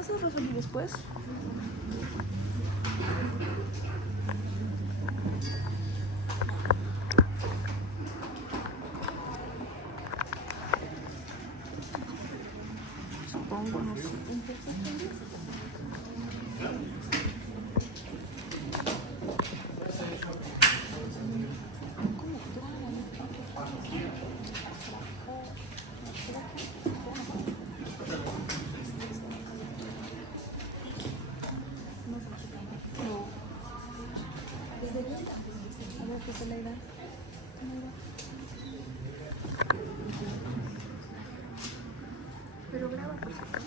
¿Vas a resolver después? Supongo, no sé. ¿Qué es la idea? Pero graba por si acaso.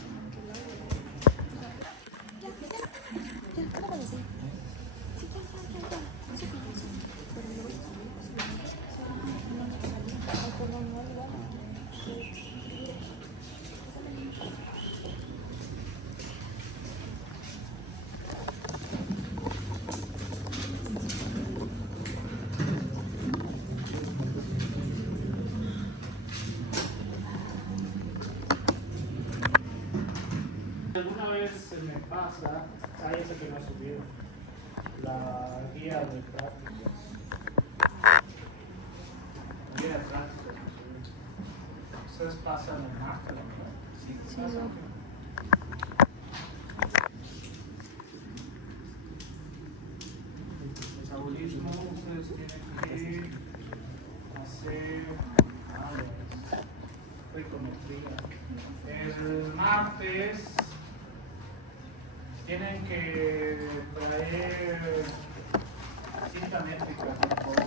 Ya, grábalo así. Sí, ya. Eso fue eso. Pero luego ay, perdón, no olvidaba. Alguna vez se me pasa, ya sé que no ha subido, la guía de prácticas. La guía de prácticas no subió. Ustedes pasan el martes, ¿verdad? Sí, pasan. El metabolismo, ustedes tienen que hacer fricometría. El martes tienen que traer cinta métrica, por favor.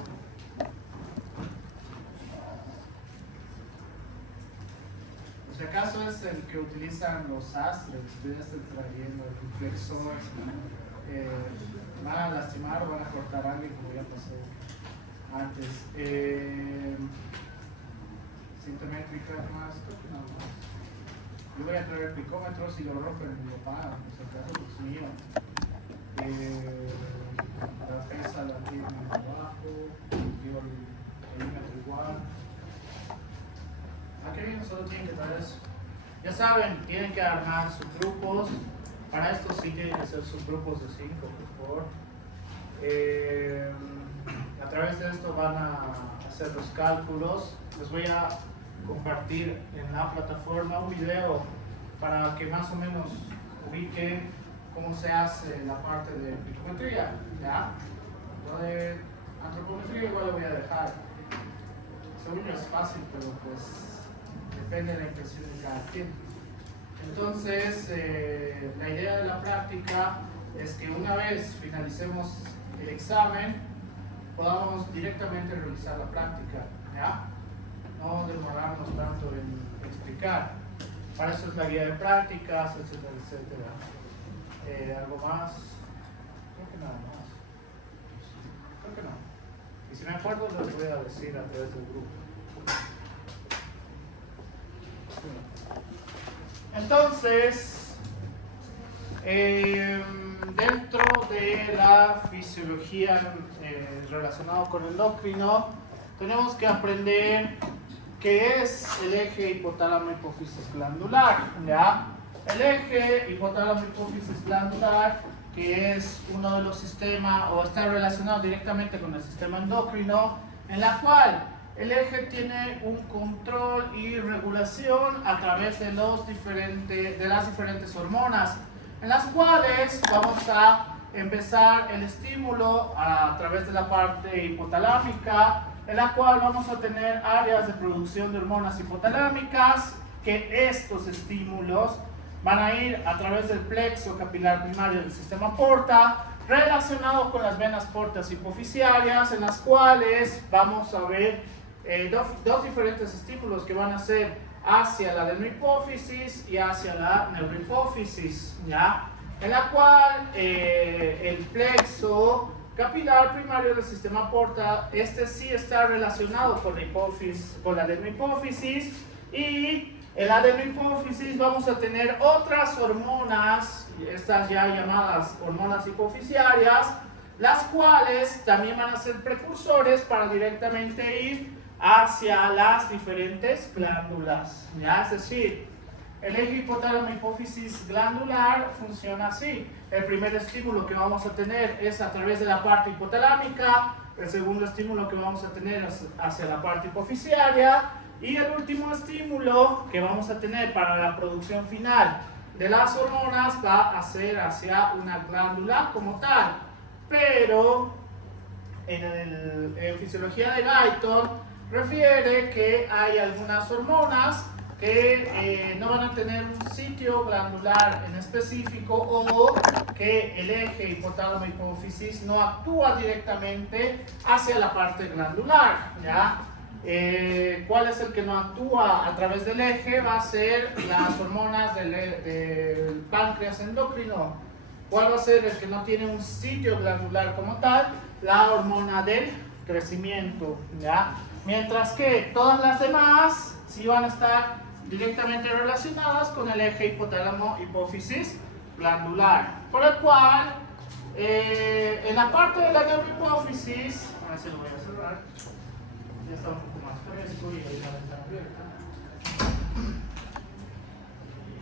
Si acaso es el que utilizan los sastres, ustedes están trayendo el flexor, van a lastimar o van a cortar a alguien como ya pasó antes. Cinta métrica más, creo que nada más. Yo voy a traer picómetros, si lo rompen lo pagan, por si acaso los míos. La pesa la tienen abajo, digo el perímetro igual. Aquí bien, solo tienen que traer eso. Ya saben, tienen que armar subgrupos. Para esto sí tienen que ser subgrupos de 5, por favor. A través de esto van a hacer los cálculos. Les voy a compartir en la plataforma un video para que más o menos ubiquen cómo se hace la parte de picometría, ¿ya? Lo de antropometría igual lo voy a dejar. Según yo es fácil, pero pues depende de la impresión de cada quien. Entonces, la idea de la práctica es que una vez finalicemos el examen, podamos directamente realizar la práctica, ¿ya? No demorarnos tanto en explicar. Para eso es la guía de prácticas, etcétera, etcétera. ¿Algo más? Creo que nada más. Creo que no. Y si me acuerdo, les voy a decir a través del grupo. Entonces, dentro de la fisiología relacionada con el endocrino, tenemos que aprender qué es el eje hipotálamo-hipófisis glandular, ¿ya? El eje hipotálamo-hipófisis glandular, que es uno de los sistemas, o está relacionado directamente con el sistema endocrino, en la cual el eje tiene un control y regulación a través de las diferentes hormonas, en las cuales vamos a empezar el estímulo a través de la parte hipotalámica, en la cual vamos a tener áreas de producción de hormonas hipotalámicas, que estos estímulos van a ir a través del plexo capilar primario del sistema porta, relacionado con las venas portas hipofisiarias, en las cuales vamos a ver dos diferentes estímulos que van a ser hacia la adenohipófisis y hacia la neurohipófisis, ¿ya? En la cual el plexo capilar primario del sistema porta, este sí está relacionado con la hipófisis, con la adenohipófisis, y en la adenohipófisis vamos a tener otras hormonas, estas ya llamadas hormonas hipofisiarias, las cuales también van a ser precursores para directamente ir hacia las diferentes glándulas, ¿ya? Es decir, El eje hipotálamo-hipófisis glandular funciona así. El primer estímulo que vamos a tener es a través de la parte hipotalámica, el segundo estímulo que vamos a tener es hacia la parte hipofisiaria y el último estímulo que vamos a tener para la producción final de las hormonas va a ser hacia una glándula como tal. Pero en fisiología de Guyton refiere que hay algunas hormonas que no van a tener un sitio glandular en específico o que el eje hipotálamo-hipófisis no actúa directamente hacia la parte glandular, ¿ya? ¿Cuál es el que no actúa a través del eje? Va a ser las hormonas del páncreas endocrino. ¿Cuál va a ser el que no tiene un sitio glandular como tal? La hormona del crecimiento, ¿ya? Mientras que todas las demás sí van a estar directamente relacionadas con el eje hipotálamo-hipófisis glandular. Por el cual, en la parte de la neurohipófisis, ahora sí lo voy a cerrar, ya está un poco más fresco y ahí la ventana abierta.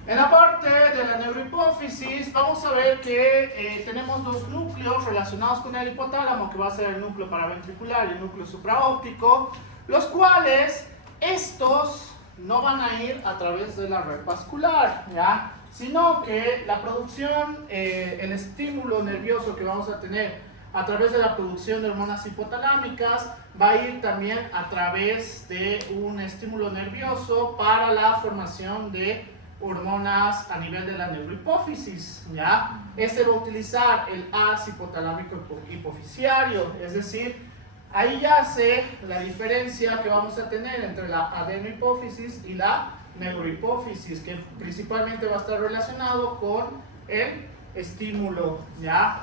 En la parte de la neurohipófisis vamos a ver que tenemos dos núcleos relacionados con el hipotálamo, que va a ser el núcleo paraventricular y el núcleo supraóptico, los cuales estos no van a ir a través de la red vascular, ¿ya? Sino que la producción, el estímulo nervioso que vamos a tener a través de la producción de hormonas hipotalámicas va a ir también a través de un estímulo nervioso para la formación de hormonas a nivel de la neurohipófisis, ¿ya? Este va a utilizar el haz hipotalámico hipofisiario, es decir, ahí yace la diferencia que vamos a tener entre la adenohipófisis y la neurohipófisis, que principalmente va a estar relacionado con el estímulo, ¿ya?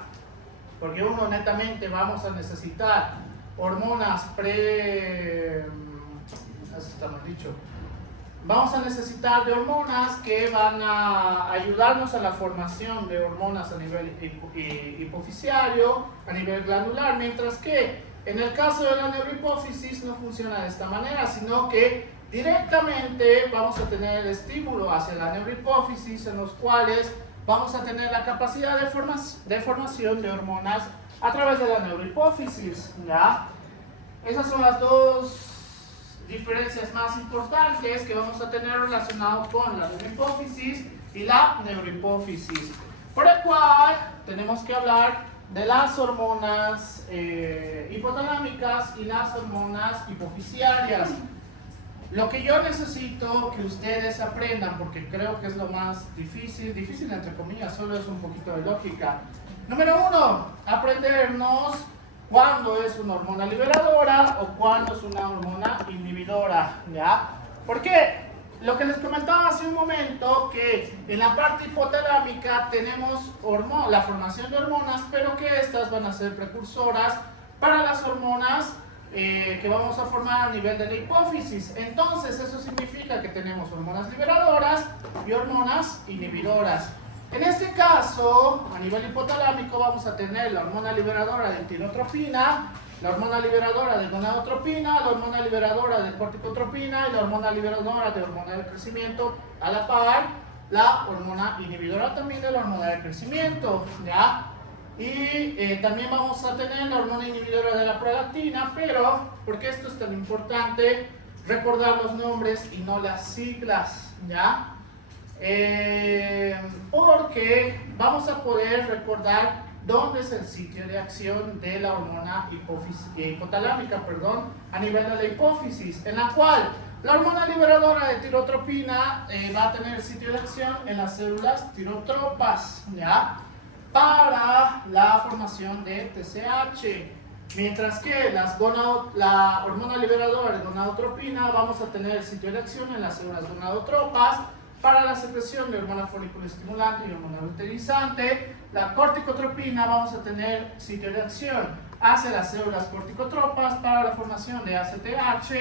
Porque uno netamente vamos a necesitar hormonas vamos a necesitar de hormonas que van a ayudarnos a la formación de hormonas a nivel hipofisiario, a nivel glandular, mientras que en el caso de la neurohipófisis no funciona de esta manera, sino que directamente vamos a tener el estímulo hacia la neurohipófisis, en los cuales vamos a tener la capacidad de formación de hormonas a través de la neurohipófisis, ¿ya? Esas son las dos diferencias más importantes que vamos a tener relacionado con la neurohipófisis y la neurohipófisis, por el cual tenemos que hablar de las hormonas hipotalámicas y las hormonas hipofisiarias. Lo que yo necesito que ustedes aprendan, porque creo que es lo más difícil entre comillas, solo es un poquito de lógica. Número 1, aprendernos cuándo es una hormona liberadora o cuándo es una hormona inhibidora, ¿ya? ¿Por qué? Lo que les comentaba hace un momento, que en la parte hipotalámica tenemos la formación de hormonas, pero que estas van a ser precursoras para las hormonas que vamos a formar a nivel de la hipófisis. Entonces eso significa que tenemos hormonas liberadoras y hormonas inhibidoras. En este caso, a nivel hipotalámico vamos a tener la hormona liberadora de tirotropina, la hormona liberadora de gonadotropina, la hormona liberadora de corticotropina y la hormona liberadora de hormona del crecimiento, a la par la hormona inhibidora también de la hormona del crecimiento, ¿ya? Y también vamos a tener la hormona inhibidora de la prolactina, pero ¿por qué esto es tan importante? Recordar los nombres y no las siglas, ¿ya? Porque vamos a poder recordar dónde es el sitio de acción de la hormona hipotalámica, a nivel de la hipófisis, en la cual la hormona liberadora de tirotropina va a tener sitio de acción en las células tirotropas, ¿ya? Para la formación de TSH, mientras que la hormona liberadora de gonadotropina vamos a tener sitio de acción en las células gonadotropas para la secreción de hormona folículo estimulante y hormona luteinizante. La corticotropina vamos a tener sitio de acción hacia las células corticotropas para la formación de ACTH.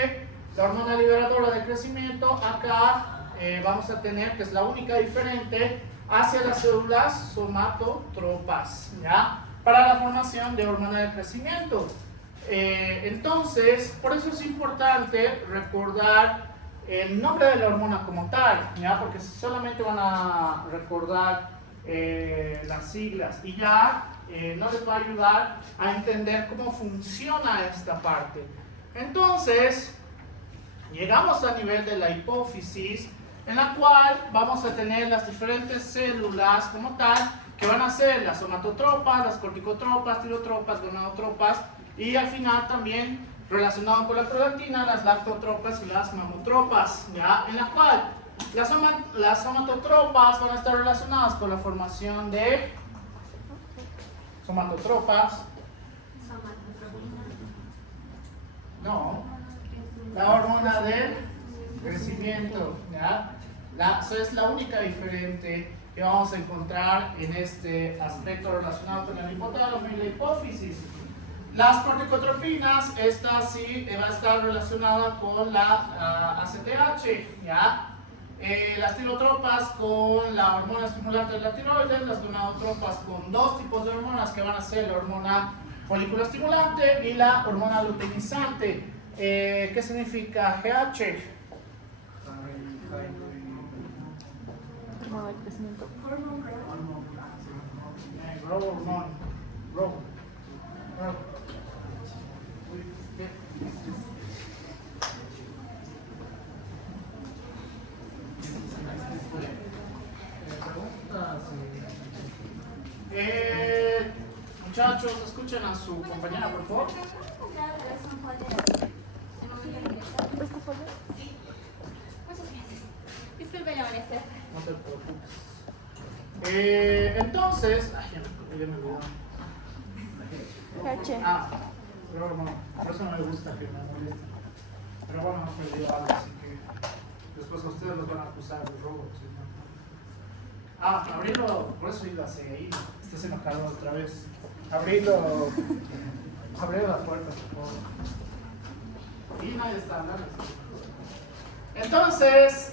La hormona liberadora de crecimiento acá vamos a tener, que es la única diferente, hacia las células somatotropas, ¿ya? Para la formación de hormona de crecimiento. Entonces, por eso es importante recordar el nombre de la hormona como tal, ¿ya? Porque solamente van a recordar las siglas y ya no les va a ayudar a entender cómo funciona esta parte. Entonces, llegamos al nivel de la hipófisis, en la cual vamos a tener las diferentes células como tal, que van a ser las somatotropas, las corticotropas, tirotropas, gonadotropas, y al final también relacionado con la prolactina, las lactotropas y las mamotropas, ¿ya? En la cual las somatotropas van a estar relacionadas con la formación de somatotropas. No, la hormona del crecimiento, ¿ya? Esa es la única diferente que vamos a encontrar en este aspecto relacionado con el hipotálamo y la hipófisis. Las corticotropinas, esta sí va a estar relacionada con la ACTH, ¿ya? Las tirotropas con la hormona estimulante de la tiroides, las gonadotropas con dos tipos de hormonas que van a ser la hormona folículo estimulante y la hormona luteinizante. ¿Qué significa GH? Hormona del crecimiento. Growth hormone. Growth. Muchachos, escuchen a su compañera, por favor. ¿Esta folio? Sí. Muchas gracias. Disculpe la molestia. No te preocupes. Entonces, ay, ya me olvidó. GH. Pero bueno, por eso no me gusta que me moleste. Pero bueno, no perdió algo, así que después a ustedes los van a acusar de robo. ¿Sí? Abrirlo, por eso iba hacia ahí. Este se me acabó otra vez. Abrirlo la puerta, por favor. Y nadie está hablando. Entonces,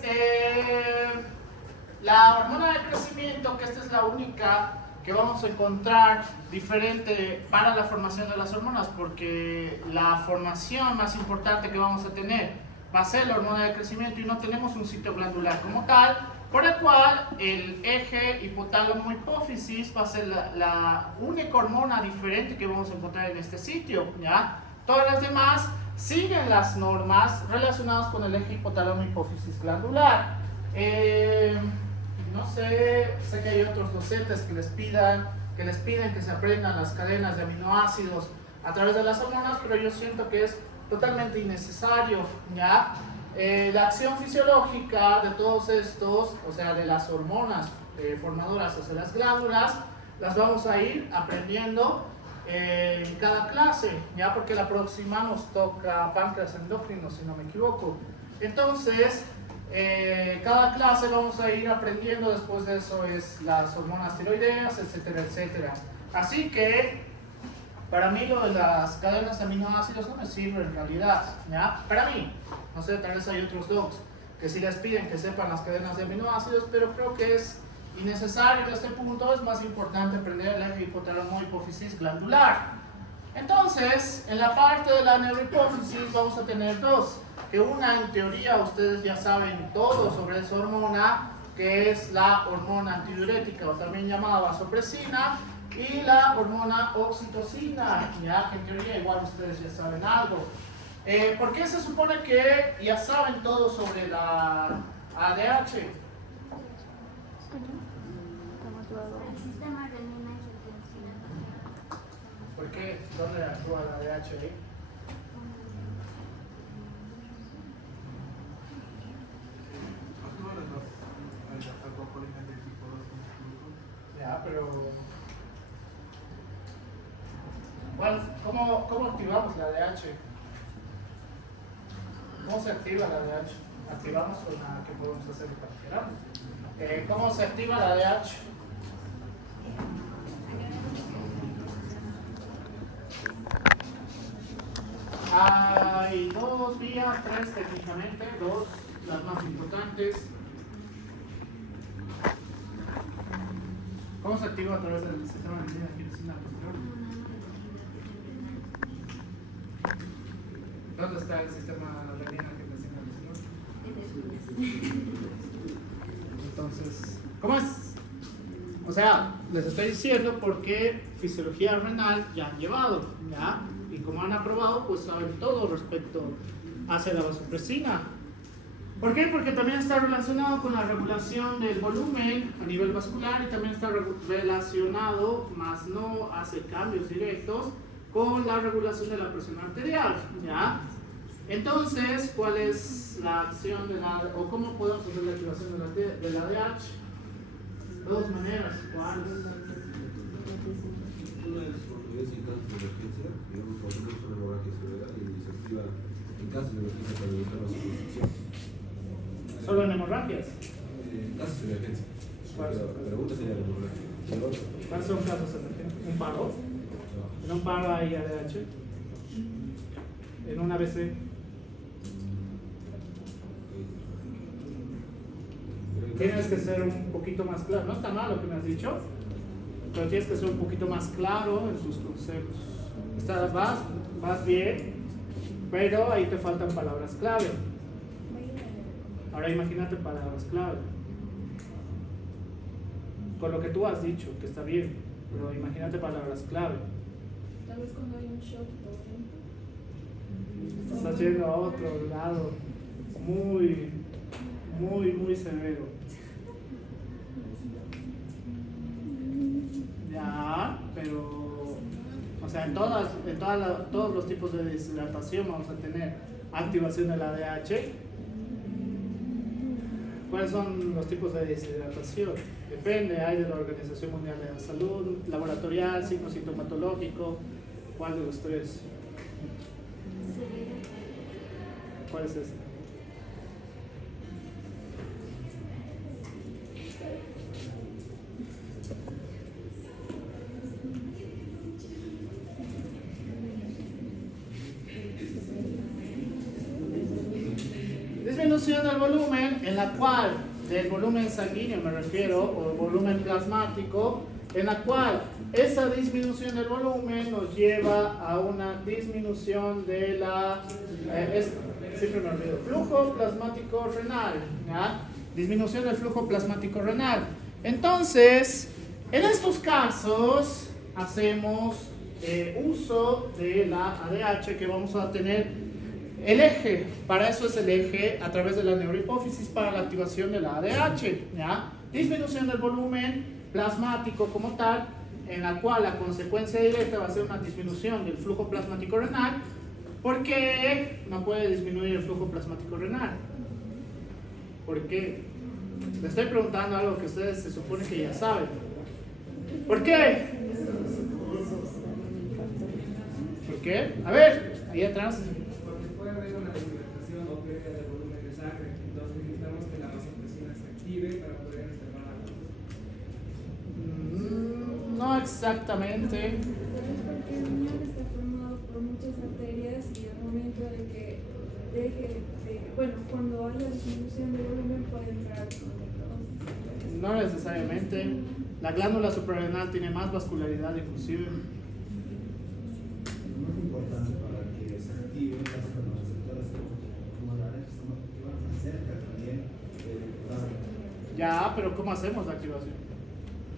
la hormona de crecimiento, que esta es la única que vamos a encontrar diferente para la formación de las hormonas, porque la formación más importante que vamos a tener va a ser la hormona de crecimiento y no tenemos un sitio glandular como tal, por el cual el eje hipotálamo-hipófisis va a ser la única hormona diferente que vamos a encontrar en este sitio, ¿ya? Todas las demás siguen las normas relacionadas con el eje hipotálamo-hipófisis glandular. No sé que hay otros docentes que les piden que se aprendan las cadenas de aminoácidos a través de las hormonas, pero yo siento que es totalmente innecesario, ¿ya? La acción fisiológica de todos estos, o sea, de las hormonas formadoras hacia las glándulas, las vamos a ir aprendiendo en cada clase, ya, porque la próxima nos toca páncreas endocrino, si no me equivoco. Entonces, cada clase vamos a ir aprendiendo, después de eso es las hormonas tiroideas, etcétera, etcétera. Así que, para mí lo de las cadenas de aminoácidos no me sirve en realidad, ¿ya? Para mí, no sé, tal vez hay otros docs que sí les piden que sepan las cadenas de aminoácidos, pero creo que es innecesario en este punto. Es más importante aprender el eje hipotálamo-hipófisis glandular. Entonces, en la parte de la neurohipófisis vamos a tener dos, que una en teoría ustedes ya saben todo sobre esa hormona, que es la hormona antidiurética o también llamada vasopresina, y la hormona oxitocina, ya que en teoría igual ustedes ya saben algo. ¿Por qué se supone que ya saben todo sobre la ADH? El sistema renina y angiotensina. ¿Por qué? ¿Dónde actúa la ADH ahí? Ya, pero bueno, ¿cómo activamos la ADH? ¿Cómo se activa la ADH? ¿Activamos con la que podemos hacer para que ¿cómo se activa la ADH? Hay dos vías, tres técnicamente, dos, las más importantes. ¿Cómo se activa a través del sistema de angiotensina posterior? ¿Dónde está el sistema de angiotensina posterior? Entonces, ¿cómo es? O sea, les estoy diciendo porque fisiología renal ya han llevado, ¿ya? Y como han aprobado, pues saben todo respecto hacia la vasopresina. ¿Por qué? Porque también está relacionado con la regulación del volumen a nivel vascular y también está relacionado, más no hace cambios directos, con la regulación de la presión arterial, ¿ya? Entonces, ¿cuál es la acción de la, o cómo podemos hacer la activación de la ADH? De dos maneras. ¿Cuál? Una es cuando es en casos de emergencia, digamos, cuando tenemos una hemorragia severa y se activa en casos de emergencia para evitar la substitución. Solo en hemorragias. Casos de emergencia. La pregunta sería la hemorragia. ¿Cuáles son casos emergentes? ¿Un paro? ¿En un paro hay ADH? ¿En un ABC? Tienes que ser un poquito más claro. No está mal lo que me has dicho, pero tienes que ser un poquito más claro en tus conceptos. Vas bien, pero ahí te faltan palabras clave. Ahora imagínate palabras clave. Con lo que tú has dicho, que está bien, pero imagínate palabras clave. Tal vez cuando hay un shock, por ejemplo. Estás yendo a otro lado muy severo. Ya, pero, o sea, todos los tipos de deshidratación vamos a tener activación del ADH. ¿Cuáles son los tipos de deshidratación? Depende, hay de la Organización Mundial de la Salud, laboratorial, signo sintomatológico. ¿Cuál de los tres? ¿Cuál es ese? Disminución del volumen, en la cual, del volumen sanguíneo me refiero, o volumen plasmático, en la cual esa disminución del volumen nos lleva a una disminución de la, siempre me olvido, flujo plasmático renal, ¿ya? Disminución del flujo plasmático renal. Entonces, en estos casos, hacemos uso de la ADH que vamos a tener. El eje, para eso es el eje a través de la neurohipófisis para la activación de la ADH, ¿ya? Disminución del volumen plasmático como tal, en la cual la consecuencia directa va a ser una disminución del flujo plasmático renal. ¿Por qué no puede disminuir el flujo plasmático renal? ¿Por qué? Le estoy preguntando algo que ustedes se supone que ya saben. ¿Por qué? ¿Por qué? A ver, ahí atrás. Puede haber una deshidratación o pérdida de volumen de sangre, entonces necesitamos que la vasopresina se active para poder externar la No exactamente. Pero es porque el riñón está formado por muchas arterias y al momento de que deje de, bueno, cuando haya disminución de volumen puede entrar con necrosis. No necesariamente. La glándula suprarrenal tiene más vascularidad inclusive. Lo más importante para que se active las receptores pulmonares que van a estar cerca también del plasma. Ya, pero ¿cómo hacemos la activación?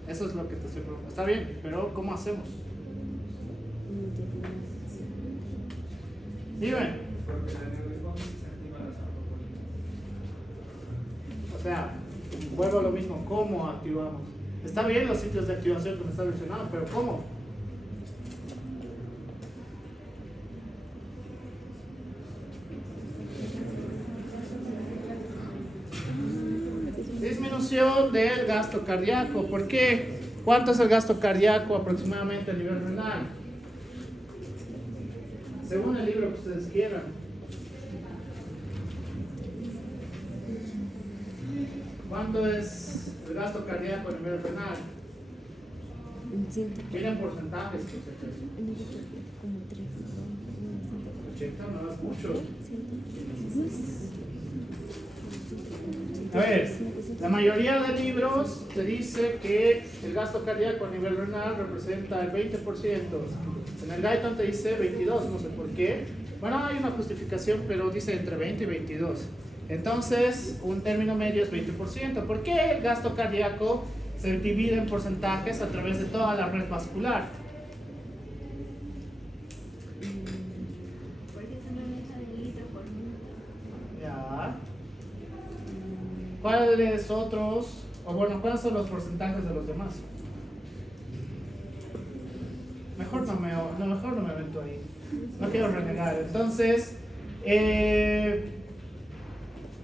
Eso es lo que te estoy preguntando. Está bien, pero ¿cómo hacemos? Dime. porque la neurohipófisis activa las sarcopolinas. O sea, vuelvo a lo mismo. ¿Cómo activamos? Está bien los sitios de activación que me están mencionando, pero ¿cómo? Disminución del gasto cardíaco. ¿Por qué? ¿Cuánto es el gasto cardíaco aproximadamente a nivel renal? Según el libro que ustedes quieran. ¿Cuánto es el gasto cardíaco a nivel renal? Tienen porcentajes que se Como 3, 80 no es mucho. A ver, la mayoría de libros te dice que el gasto cardíaco a nivel renal representa el 20%. En el Guyton te dice 22, no sé por qué. Bueno, hay una justificación, pero dice entre 20 y 22. Entonces, un término medio es 20%. ¿Por qué el gasto cardíaco se divide en porcentajes a través de toda la red vascular? Porque se maneja de litro por minuto. Ya. ¿Cuáles otros? O bueno, ¿cuáles son los porcentajes de los demás? Mejor no me avento ahí. No quiero renegar. Entonces,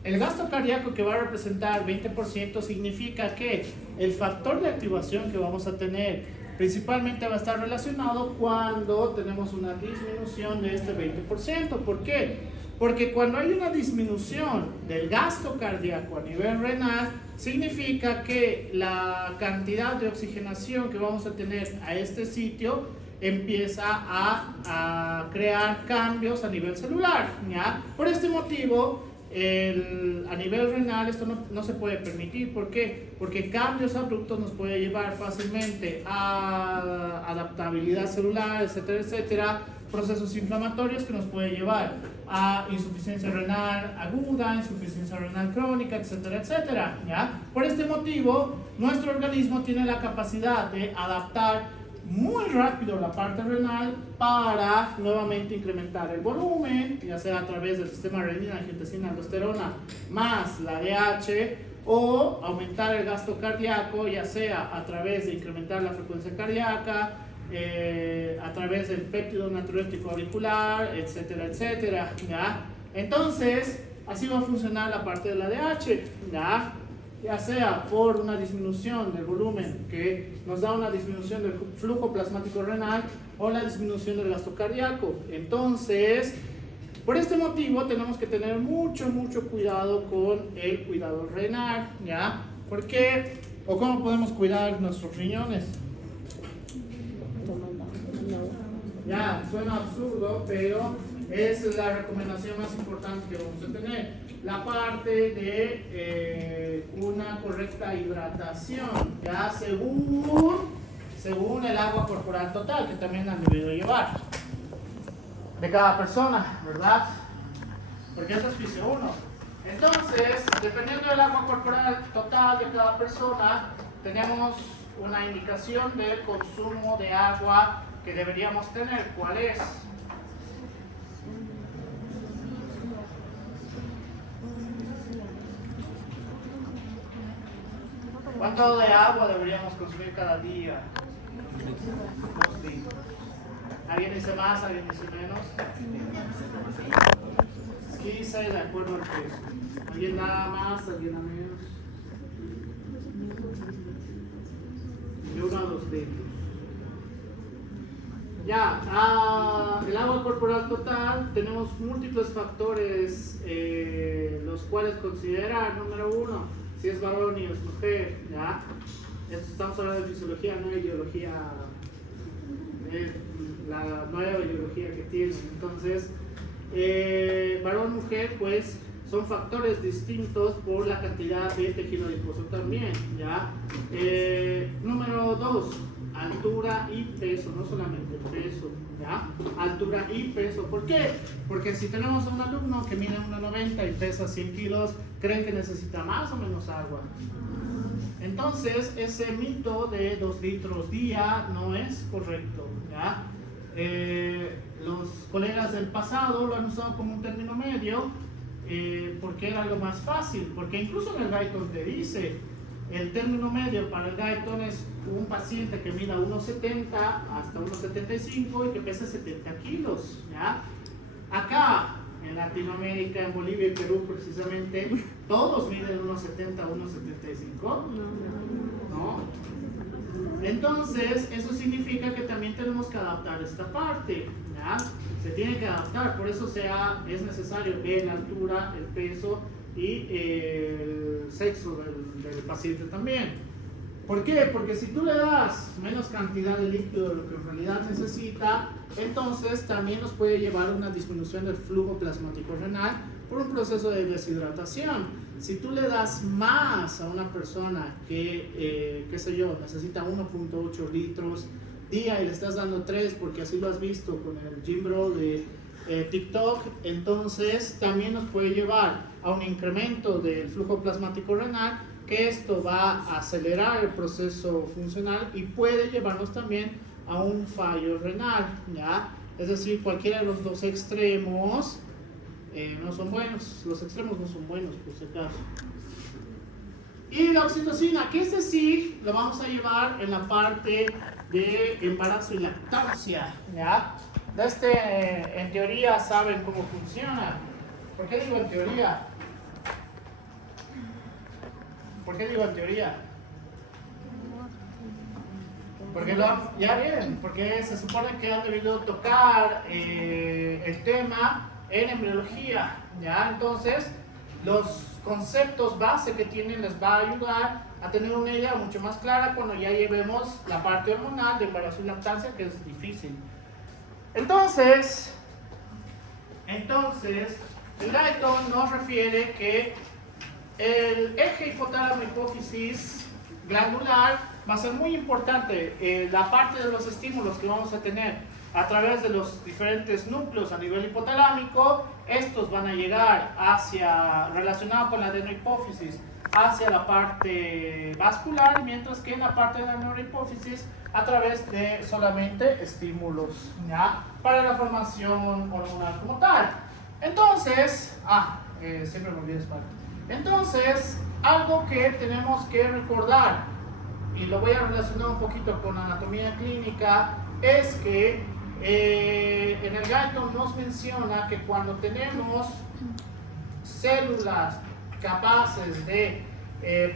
el gasto cardíaco que va a representar 20% significa que el factor de activación que vamos a tener principalmente va a estar relacionado cuando tenemos una disminución de este 20%. ¿Por qué? Porque cuando hay una disminución del gasto cardíaco a nivel renal, significa que la cantidad de oxigenación que vamos a tener a este sitio empieza a crear cambios a nivel celular, ¿ya? Por este motivo, a nivel renal esto no se puede permitir. ¿Por qué? Porque cambios abruptos nos puede llevar fácilmente a adaptabilidad celular, etcétera, etcétera, procesos inflamatorios que nos puede llevar a insuficiencia renal aguda, insuficiencia renal crónica, etcétera, etcétera, ¿ya? Por este motivo, nuestro organismo tiene la capacidad de adaptar muy rápido la parte renal para nuevamente incrementar el volumen, ya sea a través del sistema renina, angiotensina, aldosterona más la ADH, o aumentar el gasto cardíaco, ya sea a través de incrementar la frecuencia cardíaca, a través del péptido natriurético auricular, etcétera, etcétera, ¿ya? Entonces, así va a funcionar la parte de la ADH, ya sea por una disminución del volumen que nos da una disminución del flujo plasmático renal o la disminución del gasto cardíaco. Entonces, por este motivo tenemos que tener mucho cuidado con el cuidado renal, ¿ya? ¿Por qué? ¿O cómo podemos cuidar nuestros riñones? Ya, suena absurdo, pero es la recomendación más importante que vamos a tener. La parte de una correcta hidratación, ya según el agua corporal total, que también han debido llevar de cada persona, ¿verdad? Porque eso es fisio 1. Entonces, dependiendo del agua corporal total de cada persona, tenemos una indicación del consumo de agua que deberíamos tener. ¿Cuál es? ¿Cuánto de agua deberíamos consumir cada día? 2 litros. ¿Alguien dice más? ¿Alguien dice menos? 15 de acuerdo al peso. ¿Alguien da más? ¿Alguien da menos? De 1 a 2 litros. Ya, el agua corporal total, tenemos múltiples factores los cuales considerar. Número 1, si es varón y es mujer, ¿ya? Estamos hablando de fisiología, no de ideología, la nueva ideología que tiene. Entonces, varón, mujer, pues son factores distintos por la cantidad de tejido adiposo también, ¿ya? Número 2, altura y peso, no solamente peso, ¿ya? Altura y peso. ¿Por qué? Porque si tenemos a un alumno que mide 1,90 y pesa 100 kilos, ¿creen que necesita más o menos agua? Entonces, ese mito de 2 litros día no es correcto, ¿ya? Los colegas del pasado lo han usado como un término medio porque era lo más fácil, porque incluso en el Guyton te dice, el término medio para el Guyton es un paciente que mida 1,70 hasta 1,75 y que pesa 70 kilos, ¿ya? Acá, en Latinoamérica, en Bolivia y Perú precisamente, todos miden 1,70 a 1,75, ¿no? Entonces, eso significa que también tenemos que adaptar esta parte, ¿ya? Se tiene que adaptar, por eso es necesario ver la altura, el peso y el sexo del paciente también. ¿Por qué? Porque si tú le das menos cantidad de líquido de lo que en realidad necesita, entonces también nos puede llevar a una disminución del flujo plasmático renal por un proceso de deshidratación. Si tú le das más a una persona que, qué sé yo, necesita 1,8 litros día y le estás dando 3 porque así lo has visto con el Jim Bro de TikTok, entonces también nos puede llevar a un incremento del flujo plasmático renal, que esto va a acelerar el proceso funcional y puede llevarnos también a un fallo renal, ¿ya? Es decir, cualquiera de los dos extremos no son buenos, los extremos no son buenos, por si acaso. Y la oxitocina, que es decir, lo vamos a llevar en la parte de embarazo y lactancia, ¿ya? En teoría saben cómo funciona. ¿Por qué digo en teoría? ¿Por qué digo en teoría? Porque se supone que han debido tocar el tema en embriología, ¿ya? Entonces, los conceptos base que tienen les va a ayudar a tener una idea mucho más clara cuando ya llevemos la parte hormonal de embarazo y lactancia, que es difícil. Entonces, el Guyton nos refiere que el eje hipotálamo-hipófisis glandular va a ser muy importante. La parte de los estímulos que vamos a tener a través de los diferentes núcleos a nivel hipotalámico, estos van a llegar relacionado con la adenohipófisis, hacia la parte vascular, mientras que en la parte de la neurohipófisis a través de solamente estímulos, ¿ya? Para la formación hormonal como tal. Entonces, siempre me olvido esa parte. Entonces, algo que tenemos que recordar, y lo voy a relacionar un poquito con anatomía clínica, es que en el Guyton nos menciona que cuando tenemos células capaces de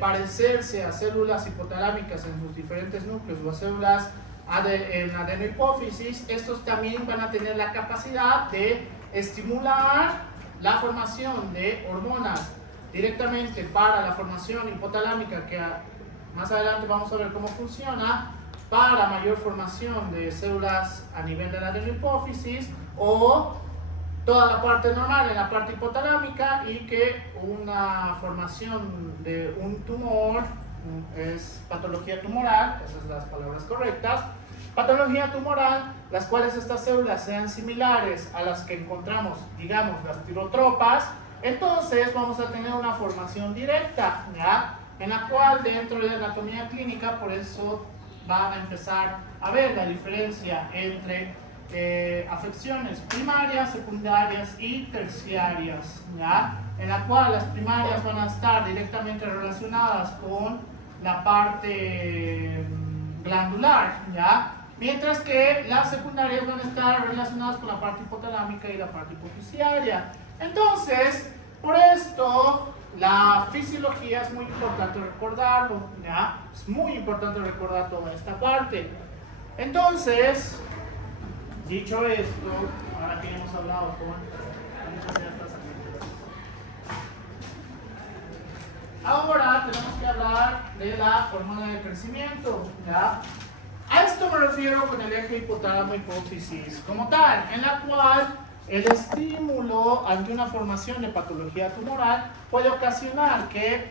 parecerse a células hipotalámicas en sus diferentes núcleos o a células en la adenohipófisis, estos también van a tener la capacidad de estimular la formación de hormonas directamente para la formación hipotalámica, que más adelante vamos a ver cómo funciona, para mayor formación de células a nivel de la adenohipófisis, o toda la parte normal en la parte hipotalámica, y que una formación de un tumor es patología tumoral, esas son las palabras correctas, patología tumoral, las cuales estas células sean similares a las que encontramos, digamos, las tirotropas. Entonces vamos a tener una formación directa, ¿ya? En la cual dentro de la anatomía clínica, por eso van a empezar a ver la diferencia entre afecciones primarias, secundarias y terciarias, ¿ya? En la cual las primarias van a estar directamente relacionadas con la parte glandular, ¿ya? Mientras que las secundarias van a estar relacionadas con la parte hipotalámica y la parte hipofisiaria. Entonces, por esto, la fisiología es muy importante recordarlo, ¿ya? Es muy importante recordar toda esta parte. Entonces, dicho esto, ahora que hemos hablado ahora tenemos que hablar de la hormona de crecimiento, ¿ya? A esto me refiero con el eje hipotálamo-hipófisis como tal, en la cual el estímulo ante una formación de patología tumoral puede ocasionar que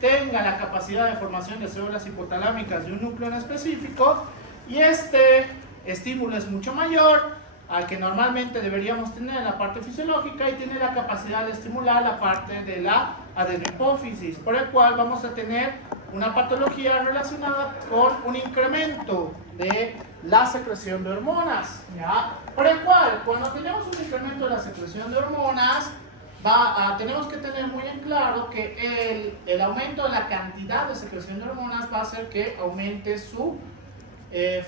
tenga la capacidad de formación de células hipotalámicas de un núcleo en específico, y este estímulo es mucho mayor al que normalmente deberíamos tener en la parte fisiológica, y tiene la capacidad de estimular la parte de la adenohipófisis, por el cual vamos a tener una patología relacionada con un incremento de la secreción de hormonas, ¿ya? Por el cual, cuando tenemos un incremento de la secreción de hormonas, tenemos que tener muy en claro que el aumento de la cantidad de secreción de hormonas va a hacer que aumente su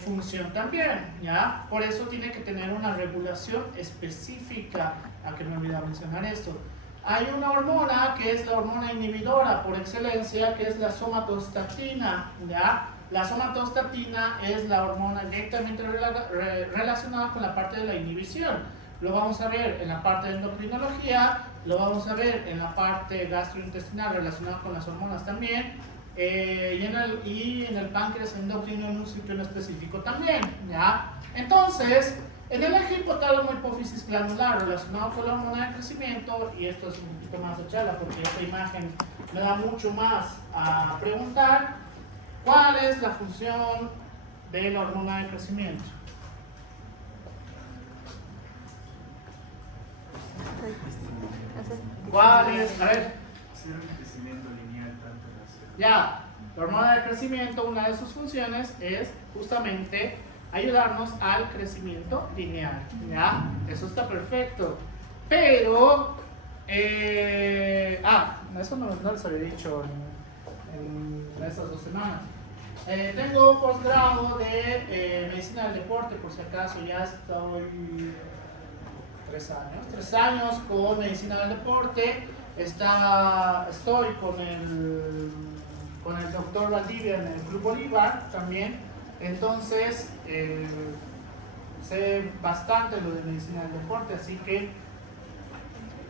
función también, ¿ya? Por eso tiene que tener una regulación específica. A que me olvidé mencionar esto. Hay una hormona que es la hormona inhibidora por excelencia, que es la somatostatina, ¿ya? La somatostatina es la hormona directamente relacionada con la parte de la inhibición. Lo vamos a ver en la parte de endocrinología, lo vamos a ver en la parte gastrointestinal relacionada con las hormonas también, y en el páncreas endocrino en un sitio en específico también, ¿ya? Entonces, en el eje hipotálamo-hipófisis glandular relacionado con la hormona de crecimiento, y esto es un poquito más de charla porque esta imagen me da mucho más a preguntar, ¿cuál es la función de la hormona de crecimiento? ¿Cuál es? A ver. Hacer un crecimiento lineal tanto en la Ya, la hormona del crecimiento, una de sus funciones es justamente ayudarnos al crecimiento lineal. Ya, eso está perfecto. Pero, eso no les había dicho en estas 2 semanas. Tengo posgrado de medicina del deporte, por si acaso, ya estoy 3 años con medicina del deporte. Estoy con el doctor Valdivia en el Club Bolívar también. Entonces, sé bastante lo de medicina del deporte, así que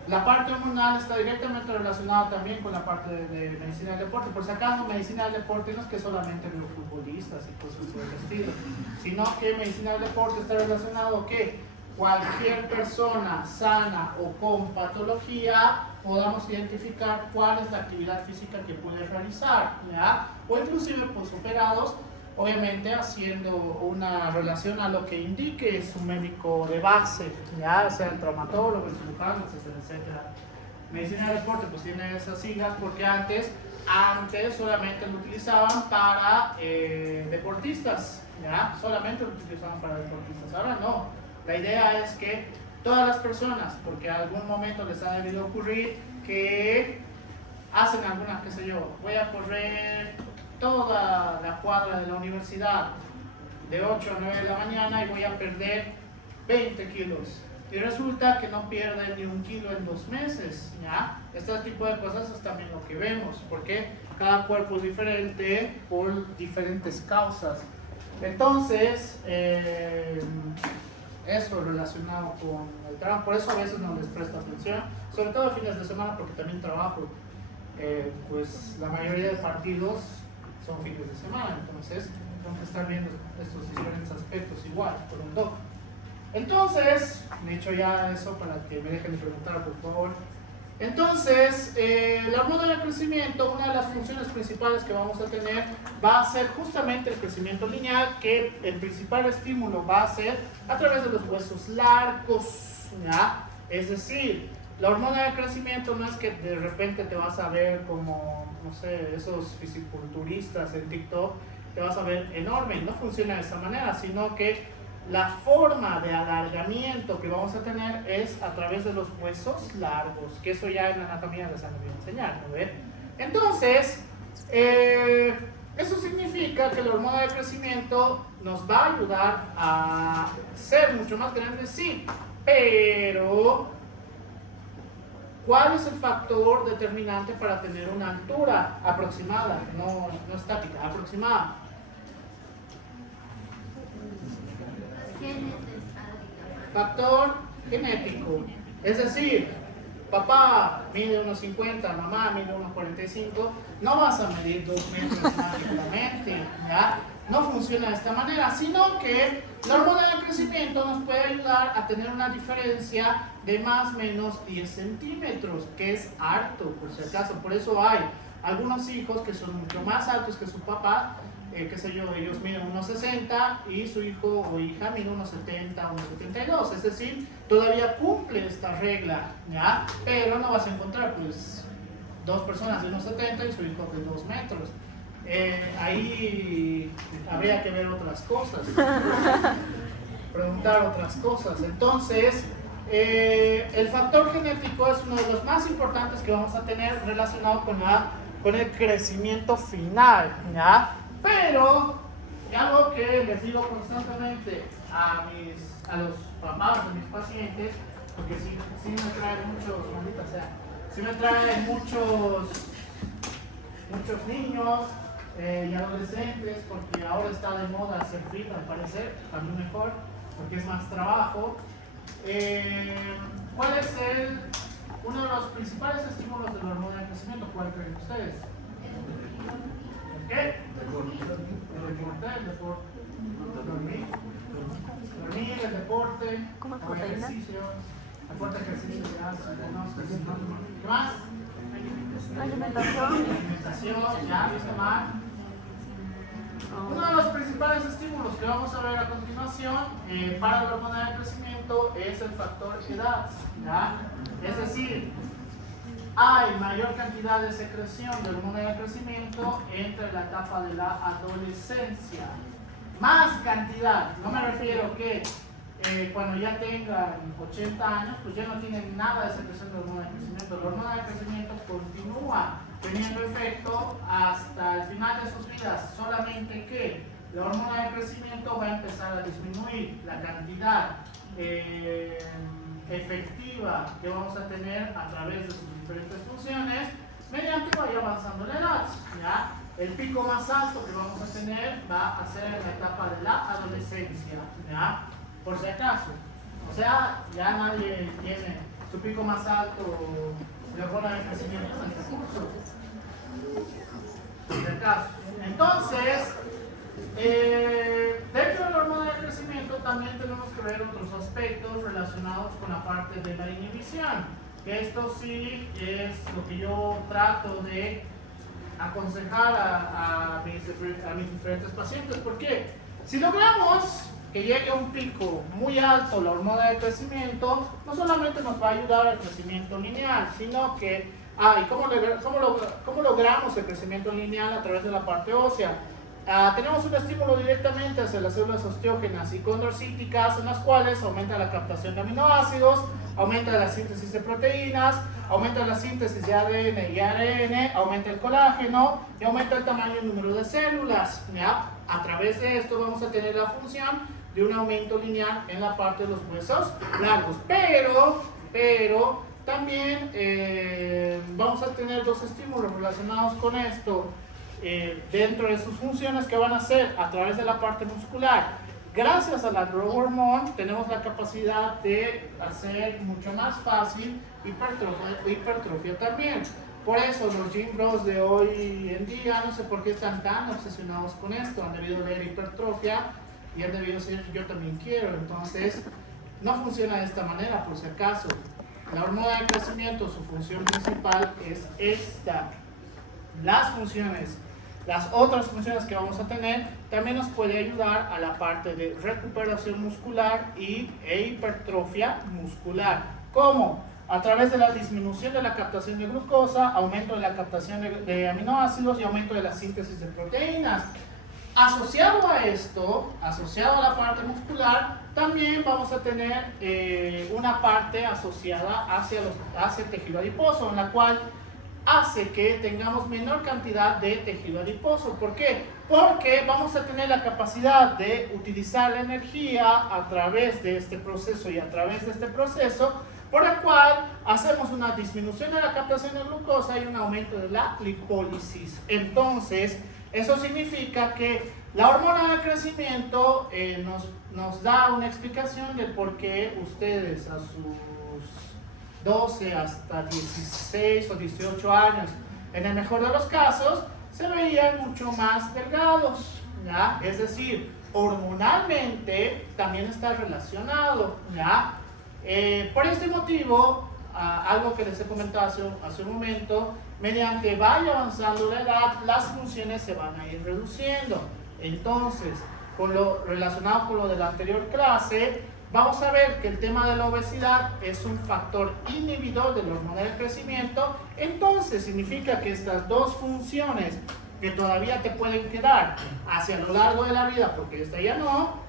la parte hormonal está directamente relacionada también con la parte de medicina del deporte. Por si acaso, medicina del deporte no es que solamente veo futbolistas y cosas por el estilo, sino que medicina del deporte está relacionado que cualquier persona sana o con patología podamos identificar cuál es la actividad física que puede realizar, ¿ya? O inclusive posoperados, obviamente haciendo una relación a lo que indique su médico de base, ya sea el traumatólogo, el cirujano, etcétera, etcétera. Medicina del deporte pues tiene esas siglas porque antes solamente lo utilizaban para deportistas, ya, solamente lo utilizaban para deportistas. Ahora no, la idea es que todas las personas, porque en algún momento les ha debido ocurrir que hacen alguna, qué sé yo, voy a correr toda la cuadra de la universidad de 8 a 9 de la mañana y voy a perder 20 kilos. Y resulta que no pierden ni 1 kilo en 2 meses, ¿ya? Este tipo de cosas es también lo que vemos, porque cada cuerpo es diferente por diferentes causas. Entonces, eso relacionado con el trabajo, por eso a veces no les presto atención, sobre todo fines de semana porque también trabajo, pues la mayoría de partidos son fines de semana, entonces tengo que estar viendo estos diferentes aspectos igual, por un doc. Entonces, dicho ya eso para que me dejen de preguntar por favor. Entonces, la hormona del crecimiento, una de las funciones principales que vamos a tener va a ser justamente el crecimiento lineal, que el principal estímulo va a ser a través de los huesos largos, ¿ya? Es decir, la hormona del crecimiento no es que de repente te vas a ver como, no sé, esos fisiculturistas en TikTok, te vas a ver enorme, no funciona de esa manera, sino que la forma de alargamiento que vamos a tener es a través de los huesos largos, que eso ya en anatomía les han debido enseñar, ¿no ve? Entonces, eso significa que la hormona de crecimiento nos va a ayudar a ser mucho más grandes, sí, pero ¿cuál es el factor determinante para tener una altura aproximada, no estática, aproximada? Factor genético, es decir, papá mide 1,50, mamá mide 1,45, no vas a medir 2 metros mágicamente, ¿ya? No funciona de esta manera, sino que la hormona de crecimiento nos puede ayudar a tener una diferencia de más o menos 10 centímetros, que es harto, por si acaso. Por eso hay algunos hijos que son mucho más altos que su papá, qué sé yo, ellos miden 1,60 y su hijo o hija mide 1,70, 1,72, es decir, todavía cumple esta regla, ¿ya? Pero no vas a encontrar pues 2 personas de 1,70 y su hijo de 2 metros. Ahí habría que ver otras cosas, preguntar otras cosas. Entonces, el factor genético es uno de los más importantes que vamos a tener relacionado con el crecimiento final, ¿ya? Pero, y algo que les digo constantemente a los papás de mis pacientes, porque sí me traen muchos, maldita sea, sí me traen muchos niños y adolescentes, porque ahora está de moda hacer fit, al parecer, también mejor, porque es más trabajo. ¿Cuál es uno de los principales estímulos de la hormona de crecimiento? ¿Cuál creen ustedes? ¿Qué? El deporte, dormir, el deporte, el ejercicio, ya, ¿qué más? Alimentación, ya, ¿viste mal? Uno de los principales estímulos que vamos a ver a continuación para la hormona de crecimiento es el factor edad, ¿ya? Es decir, hay mayor cantidad de secreción de hormona de crecimiento entre la etapa de la adolescencia. Más cantidad, no me refiero que cuando ya tengan 80 años, pues ya no tienen nada de secreción de hormona de crecimiento. La hormona de crecimiento continúa teniendo efecto hasta el final de sus vidas, solamente que la hormona de crecimiento va a empezar a disminuir la cantidad efectiva que vamos a tener a través de sus diferentes funciones mediante vaya avanzando la edad, ¿ya? El pico más alto que vamos a tener va a ser en la etapa de la adolescencia, ¿ya? Por si acaso. O sea, ya nadie tiene su pico más alto de hormona de crecimiento en este curso. Por si acaso. Entonces, dentro de la hormona de crecimiento también tenemos que ver otros aspectos relacionados con la parte de la inhibición. Que esto sí es lo que yo trato de aconsejar a mis diferentes pacientes. Porque si logramos que llegue a un pico muy alto la hormona de crecimiento, no solamente nos va a ayudar al crecimiento lineal, sino que, ¿y cómo logramos el crecimiento lineal? A través de la parte ósea. Tenemos un estímulo directamente hacia las células osteógenas y condrocíticas, en las cuales aumenta la captación de aminoácidos, aumenta la síntesis de proteínas, aumenta la síntesis de ADN y ARN, aumenta el colágeno y aumenta el tamaño y número de células, ¿ya? A través de esto vamos a tener la función de un aumento lineal en la parte de los huesos largos, pero también vamos a tener dos estímulos relacionados con esto dentro de sus funciones que van a ser a través de la parte muscular. Gracias a la growth hormone tenemos la capacidad de hacer mucho más fácil hipertrofia también. Por eso los gym bros de hoy en día, no sé por qué están tan obsesionados con esto, han debido leer hipertrofia y han debido decir yo también quiero. Entonces no funciona de esta manera, por si acaso. La hormona de crecimiento, su función principal es esta. Las otras funciones que vamos a tener también nos puede ayudar a la parte de recuperación muscular e hipertrofia muscular. ¿Cómo? A través de la disminución de la captación de glucosa, aumento de la captación de aminoácidos y aumento de la síntesis de proteínas. Asociado a esto, asociado a la parte muscular, también vamos a tener una parte asociada hacia el tejido adiposo, en la cual hace que tengamos menor cantidad de tejido adiposo. ¿Por qué? Porque vamos a tener la capacidad de utilizar la energía a través de este proceso y a través de este proceso, por el cual hacemos una disminución de la captación de glucosa y un aumento de la lipólisis. Entonces, eso significa que la hormona de crecimiento nos da una explicación de por qué ustedes a sus 12 hasta 16 o 18 años, en el mejor de los casos, se veían mucho más delgados, ¿ya? Es decir, hormonalmente también está relacionado, ¿ya? Por este motivo, algo que les he comentado hace un momento, mediante vaya avanzando la edad, las funciones se van a ir reduciendo. Entonces, relacionado con lo de la anterior clase, vamos a ver que el tema de la obesidad es un factor inhibidor de la hormona del crecimiento. Entonces significa que estas dos funciones que todavía te pueden quedar hacia lo largo de la vida, porque esta ya no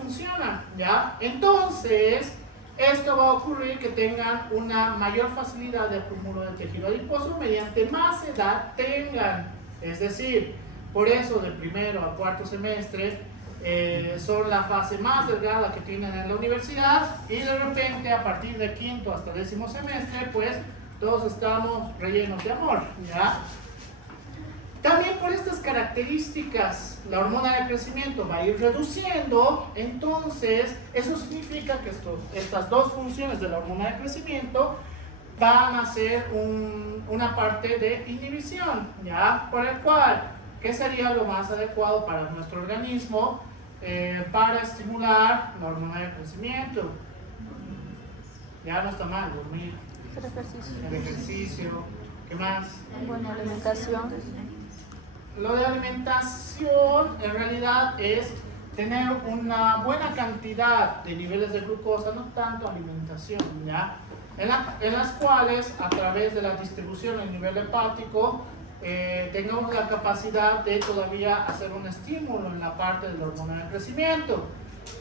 funcionan, ¿ya? Entonces esto va a ocurrir que tengan una mayor facilidad de acúmulo de tejido adiposo mediante más edad tengan. Es decir, por eso de primero a cuarto semestre son la fase más delgada que tienen en la universidad, y de repente a partir de quinto hasta décimo semestre pues todos estamos rellenos de amor, ¿ya? También por estas características la hormona de crecimiento va a ir reduciendo. Entonces eso significa que estas dos funciones de la hormona de crecimiento van a ser una parte de inhibición, ¿ya? Por el cual, ¿qué sería lo más adecuado para nuestro organismo para estimular la hormona de crecimiento? Ya no está mal dormir, Hacer ejercicio. el ejercicio, ¿qué más? Buena alimentación. Lo de alimentación en realidad es tener una buena cantidad de niveles de glucosa, no tanto alimentación, ¿ya? en las cuales a través de la distribución a nivel hepático tengamos la capacidad de todavía hacer un estímulo en la parte de la hormona de crecimiento.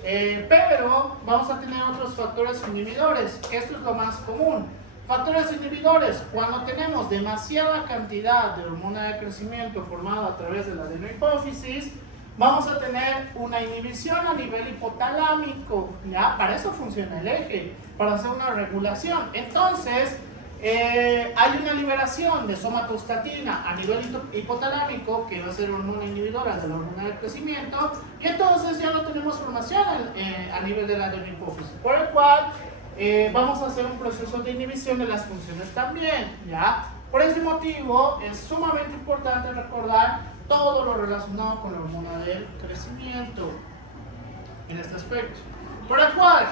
Pero vamos a tener otros factores inhibidores. Esto es lo más común. Factores inhibidores: cuando tenemos demasiada cantidad de hormona de crecimiento formada a través de la adenohipófisis, vamos a tener una inhibición a nivel hipotalámico, ¿ya? Para eso funciona el eje, para hacer una regulación. Entonces, hay una liberación de somatostatina a nivel hipotalámico, que va a ser hormona inhibidora de la hormona de crecimiento, y entonces ya no tenemos formación a nivel de la adenohipófisis, por el cual vamos a hacer un proceso de inhibición de las funciones también, ¿ya? Por ese motivo es sumamente importante recordar todo lo relacionado con la hormona del crecimiento en este aspecto, por el cual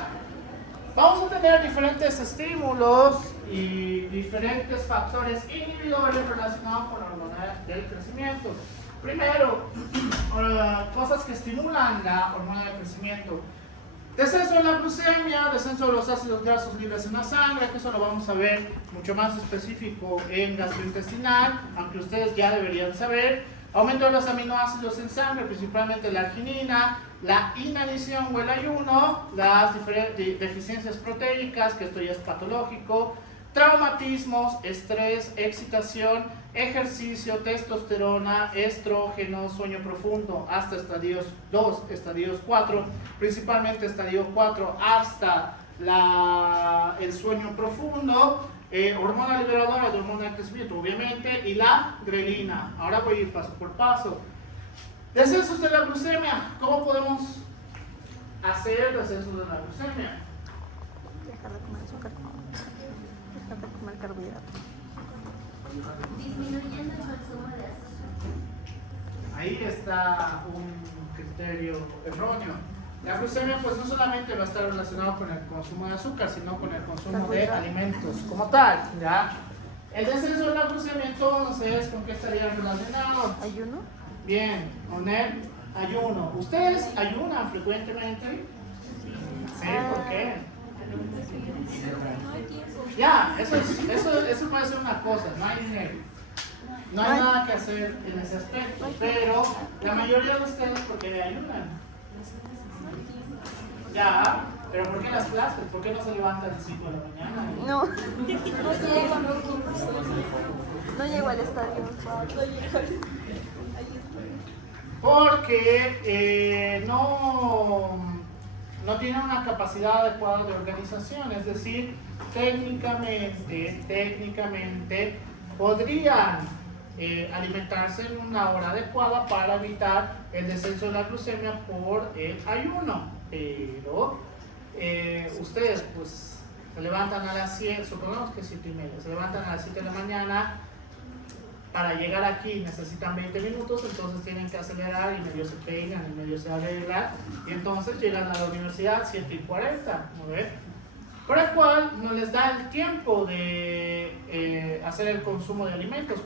vamos a tener diferentes estímulos y diferentes factores inhibidores relacionados con la hormona del crecimiento. Primero, cosas que estimulan la hormona del crecimiento: descenso de la glucemia, descenso de los ácidos grasos libres en la sangre, que eso lo vamos a ver mucho más específico en gastrointestinal, aunque ustedes ya deberían saber. Aumento de los aminoácidos en sangre, principalmente la arginina, la inanición o el ayuno, las diferentes deficiencias proteicas, que esto ya es patológico, traumatismos, estrés, excitación, ejercicio, testosterona, estrógeno, sueño profundo, hasta estadios 2, estadios 4, principalmente estadio 4 hasta el sueño profundo. Hormona liberadora de hormona de crecimiento, obviamente, y la grelina. Ahora voy a ir paso por paso. Descensos de la glucemia. ¿Cómo podemos hacer descensos de la glucemia? Dejar de comer azúcar. Dejar de comer carbohidratos. Disminuyendo el consumo de azúcar. Ahí está un criterio erróneo. La glucemia pues no solamente va a estar relacionado con el consumo de azúcar, sino con el consumo de alimentos como tal, ¿ya? El descenso de la glucemia entonces, ¿con qué estaría relacionado? ¿Ayuno? Bien, con el ayuno. ¿Ustedes ayunan frecuentemente? Sí, ¿por qué? Ya, eso puede ser una cosa, no hay dinero. No hay nada que hacer en ese aspecto, pero la mayoría de ustedes, ¿por qué ayunan? Ya, pero ¿por qué las clases? ¿Por qué no se levantan a las 5 de la mañana? No. No llego al estadio. Porque no tienen una capacidad adecuada de organización, es decir, técnicamente podrían alimentarse en una hora adecuada para evitar el descenso de la glucemia por el ayuno. Pero ustedes pues se levantan a las 7, supongamos que 7:30, se levantan a las 7 de la mañana, para llegar aquí necesitan 20 minutos, entonces tienen que acelerar y medio se peinan y medio se arreglan, y entonces llegan a la universidad 7:40, ¿no ven? Por el cual no les da el tiempo de hacer el consumo de alimentos.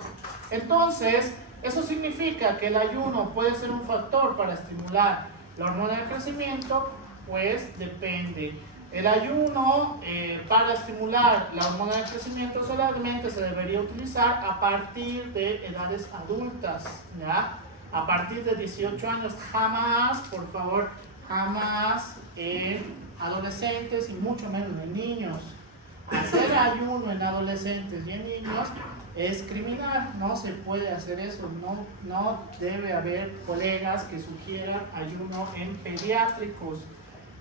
Entonces, eso significa que el ayuno puede ser un factor para estimular la hormona de crecimiento. Pues depende. El ayuno para estimular la hormona de crecimiento solamente se debería utilizar a partir de edades adultas, ¿ya? A partir de 18 años, jamás, por favor, jamás en adolescentes y mucho menos en niños. Hacer ayuno en adolescentes y en niños es criminal, no se puede hacer eso, no debe haber colegas que sugieran ayuno en pediátricos,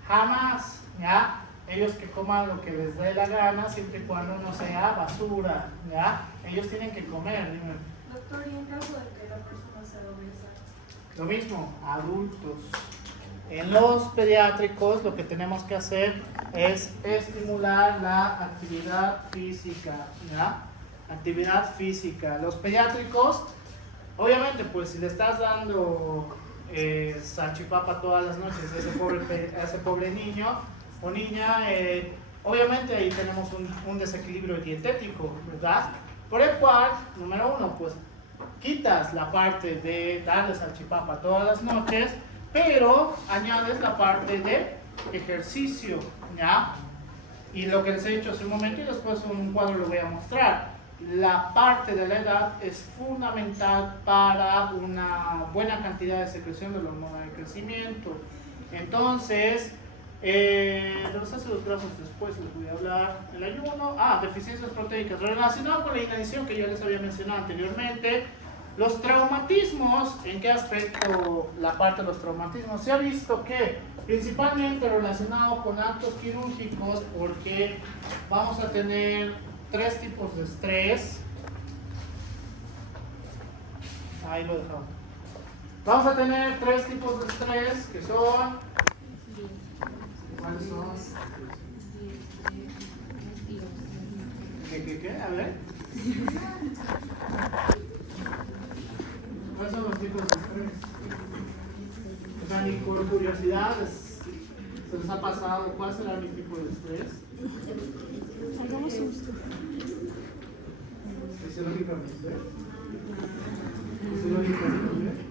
jamás, ¿ya? Ellos que coman lo que les dé la gana, siempre y cuando no sea basura, ¿ya? Ellos tienen que comer, dime. Doctor, ¿y en caso de que la persona sea obesa? Lo mismo, adultos. En los pediátricos lo que tenemos que hacer es estimular la actividad física, ¿ya? Actividad física. Los pediátricos, obviamente, pues si le estás dando salchipapa todas las noches a ese pobre niño o niña, obviamente ahí tenemos un desequilibrio dietético, ¿verdad? Por el cual, número uno, pues quitas la parte de darle salchipapa todas las noches, pero añades la parte de ejercicio, ¿ya? Y lo que les he dicho hace un momento y después en un cuadro lo voy a mostrar. La parte de la edad es fundamental para una buena cantidad de secreción de la hormona de crecimiento. Entonces, de los ácidos grasos después les voy a hablar. El ayuno, deficiencias proteicas, relacionado con la inanición que yo les había mencionado anteriormente. Los traumatismos, ¿en qué aspecto la parte de los traumatismos? Se ha visto que principalmente relacionado con actos quirúrgicos, porque vamos a tener 3 tipos de estrés. Ahí lo dejamos. Vamos a tener 3 tipos de estrés que son... ¿Cuáles son? ¿Qué? A ver. ¿Cuáles son los tipos de estrés? O sea, ni por curiosidad se les ha pasado cuál será mi tipo de estrés. Hagamos susto. Fisiológicamente. Fisiológicamente.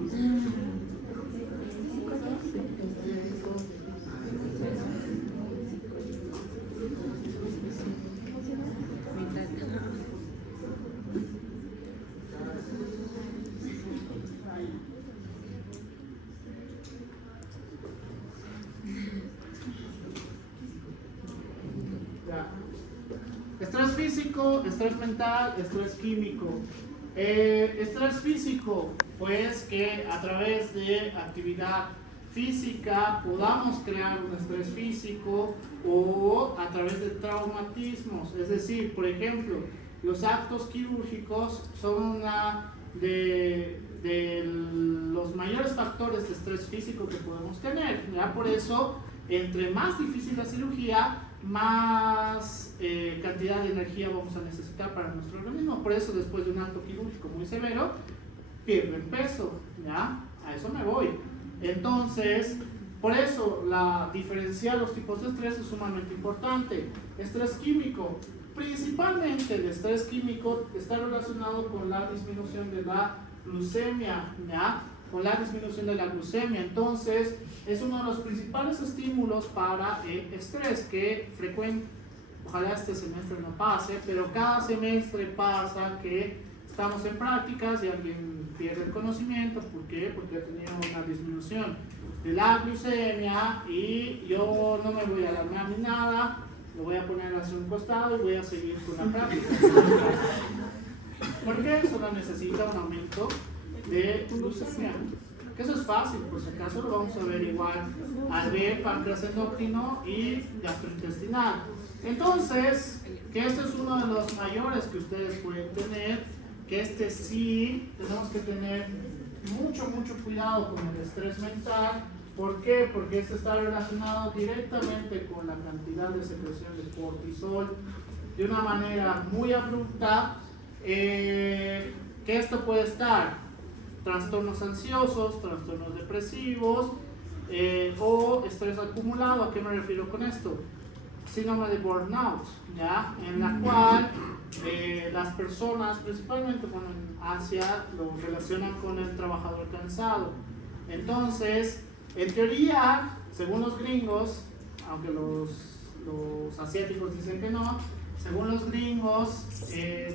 Estrés físico, estrés mental, estrés químico. Estrés físico, pues que a través de actividad física podamos crear un estrés físico o a través de traumatismos. Es decir, por ejemplo, los actos quirúrgicos son una de los mayores factores de estrés físico que podemos tener. Ya por eso, entre más difícil la cirugía, más cantidad de energía vamos a necesitar para nuestro organismo. Por eso, después de un acto quirúrgico muy severo, pierden peso, ¿ya? A eso me voy. Entonces, por eso diferenciar los tipos de estrés es sumamente importante. Estrés químico, principalmente el estrés químico está relacionado con la disminución de la glucemia, ¿ya? Con la disminución de la glucemia. Entonces, es uno de los principales estímulos para el estrés que ojalá este semestre no pase, pero cada semestre pasa que estamos en prácticas y alguien pierde el conocimiento. ¿Por qué? Porque ha tenido una disminución de la glucemia y yo no me voy a alarmar ni nada, lo voy a poner hacia un costado y voy a seguir con la práctica. Porque solo necesita un aumento de glucemia. Que eso es fácil, por si acaso lo vamos a ver igual al ver páncreas endocrino y gastrointestinal. Entonces, que este es uno de los mayores que ustedes pueden tener, que este sí tenemos que tener mucho cuidado con el estrés mental. ¿Por qué? Porque este está relacionado directamente con la cantidad de secreción de cortisol de una manera muy abrupta, que esto puede estar trastornos ansiosos, trastornos depresivos o estrés acumulado. ¿A qué me refiero con esto? Síndrome de burnout, ¿ya? En la cual las personas, principalmente en Asia, lo relacionan con el trabajador cansado. Entonces, en teoría, según los gringos, aunque los asiáticos dicen que no, según los gringos,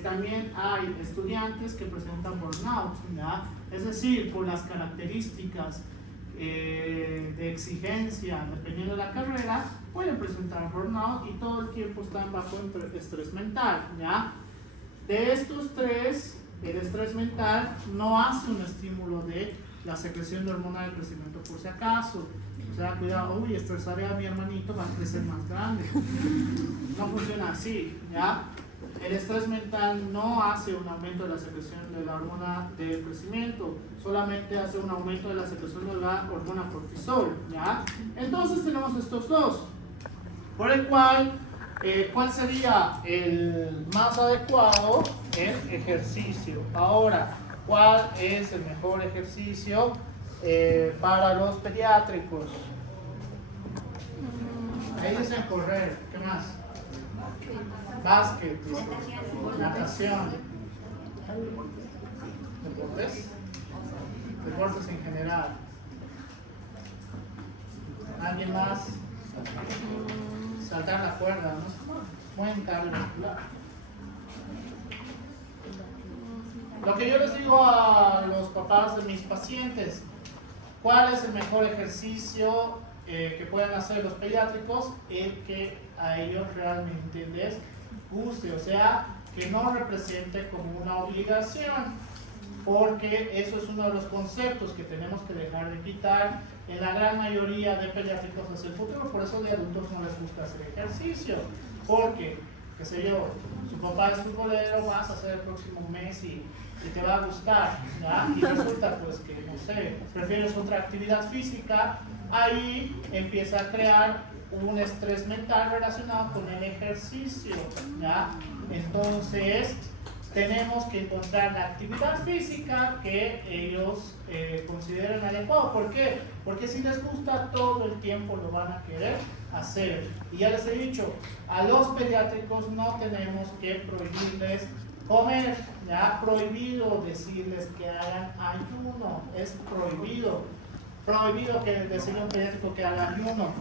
también hay estudiantes que presentan burnout, ¿ya? Es decir, por las características de exigencia, dependiendo de la carrera, pueden presentar burnout y todo el tiempo están bajo estrés mental, ¿ya? De estos 3, el estrés mental no hace un estímulo de la secreción de hormona de crecimiento por si acaso. O sea, cuidado, estresaré a mi hermanito, va a crecer más grande. No funciona así, ¿ya? El estrés mental no hace un aumento de la secreción de la hormona de crecimiento, solamente hace un aumento de la secreción de la hormona cortisol, ¿ya? Entonces tenemos estos dos, por el cual, ¿cuál sería el más adecuado? El ejercicio. Ahora, ¿cuál es el mejor ejercicio para los pediátricos? Ahí dicen correr, ¿qué más? Básquet, natación, deportes en general. ¿Alguien más? Saltar la cuerda, ¿no? tienen cardiovascular. Lo que yo les digo a los papás de mis pacientes, ¿cuál es el mejor ejercicio que pueden hacer los pediátricos? El que a ellos realmente les guste, o sea, que no represente como una obligación, porque eso es uno de los conceptos que tenemos que dejar de quitar en la gran mayoría de pediátricos hacia el futuro. Por eso de adultos no les gusta hacer ejercicio, porque, qué sé yo, su papá es futbolero, vas a hacer el próximo mes y te va a gustar, ¿ya? Y resulta pues que, no sé, prefieres otra actividad física, ahí empieza a crear un estrés mental relacionado con el ejercicio, ¿ya? Entonces, tenemos que encontrar la actividad física que ellos consideren adecuado. ¿Por qué? Porque si les gusta, todo el tiempo lo van a querer hacer. Y ya les he dicho, a los pediátricos no tenemos que prohibirles comer, ya prohibido decirles que hagan ayuno, es prohibido que decirle a un pediátrico que haga ayuno.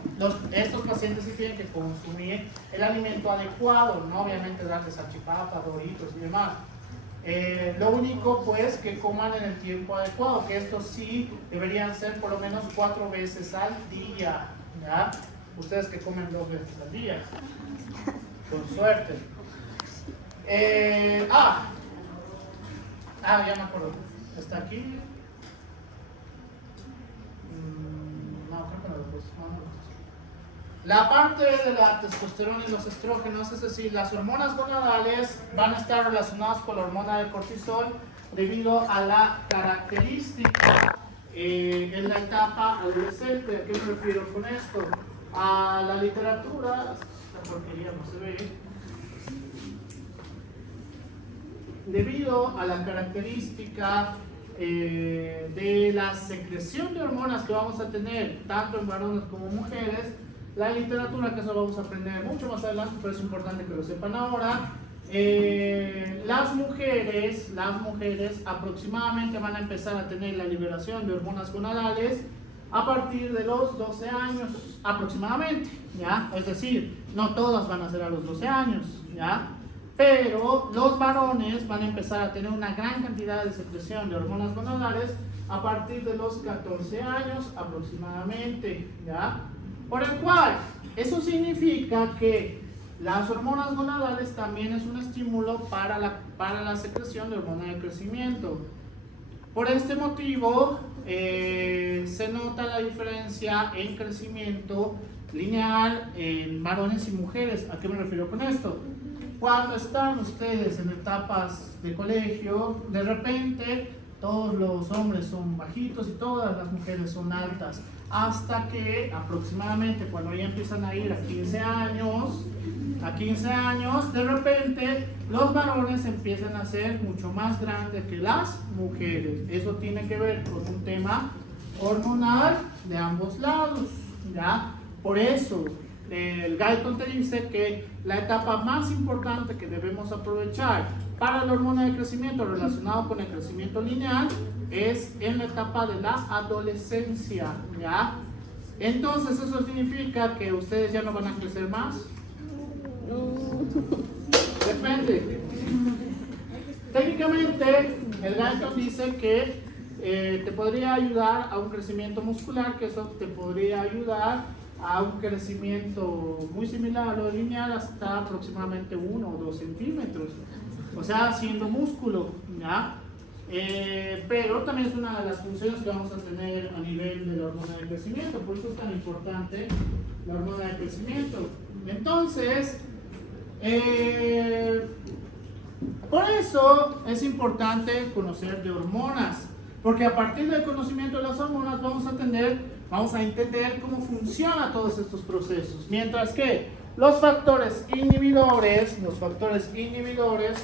Estos pacientes sí tienen que consumir el alimento adecuado, no obviamente darles salchipapa, doritos y demás. Lo único pues que coman en el tiempo adecuado, que esto sí deberían ser por lo menos 4 veces al día, ¿ya? Ustedes que comen 2 veces al día, con suerte. Ya me acuerdo, está aquí. No, creo que no lo puse. La parte de la testosterona y los estrógenos, es decir, las hormonas gonadales, van a estar relacionadas con la hormona del cortisol debido a la característica en la etapa adolescente. ¿A qué me refiero con esto? A la literatura, esta porquería no se ve. Debido a la característica de la secreción de hormonas que vamos a tener tanto en varones como mujeres, la literatura, que eso lo vamos a aprender mucho más adelante, pero es importante que lo sepan ahora, las mujeres aproximadamente van a empezar a tener la liberación de hormonas gonadales a partir de los 12 años aproximadamente, ¿ya? Es decir, no todas van a ser a los 12 años, ¿ya? Pero los varones van a empezar a tener una gran cantidad de secreción de hormonas gonadales a partir de los 14 años aproximadamente, ¿ya? Por el cual, eso significa que las hormonas gonadales también es un estímulo para la secreción de hormona de crecimiento. Por este motivo, se nota la diferencia en crecimiento lineal en varones y mujeres. ¿A qué me refiero con esto? Cuando están ustedes en etapas de colegio, de repente todos los hombres son bajitos y todas las mujeres son altas, hasta que aproximadamente cuando ya empiezan a ir a 15 años, de repente los varones empiezan a ser mucho más grandes que las mujeres. Eso tiene que ver con un tema hormonal de ambos lados, ¿ya? Por eso el Guyton te dice que la etapa más importante que debemos aprovechar para la hormona de crecimiento relacionado con el crecimiento lineal es en la etapa de la adolescencia, ¿ya? Entonces eso significa que ustedes ya no van a crecer más. Depende. Técnicamente el Guyton dice que te podría ayudar a un crecimiento muscular, que eso te podría ayudar a un crecimiento muy similar a lo lineal hasta aproximadamente 1 o 2 centímetros, o sea, haciendo músculo, ¿ya? Pero también es una de las funciones que vamos a tener a nivel de la hormona de crecimiento, por eso es tan importante la hormona de crecimiento. Entonces, por eso es importante conocer de hormonas, porque a partir del conocimiento de las hormonas vamos a entender cómo funcionan todos estos procesos, mientras que los factores inhibidores,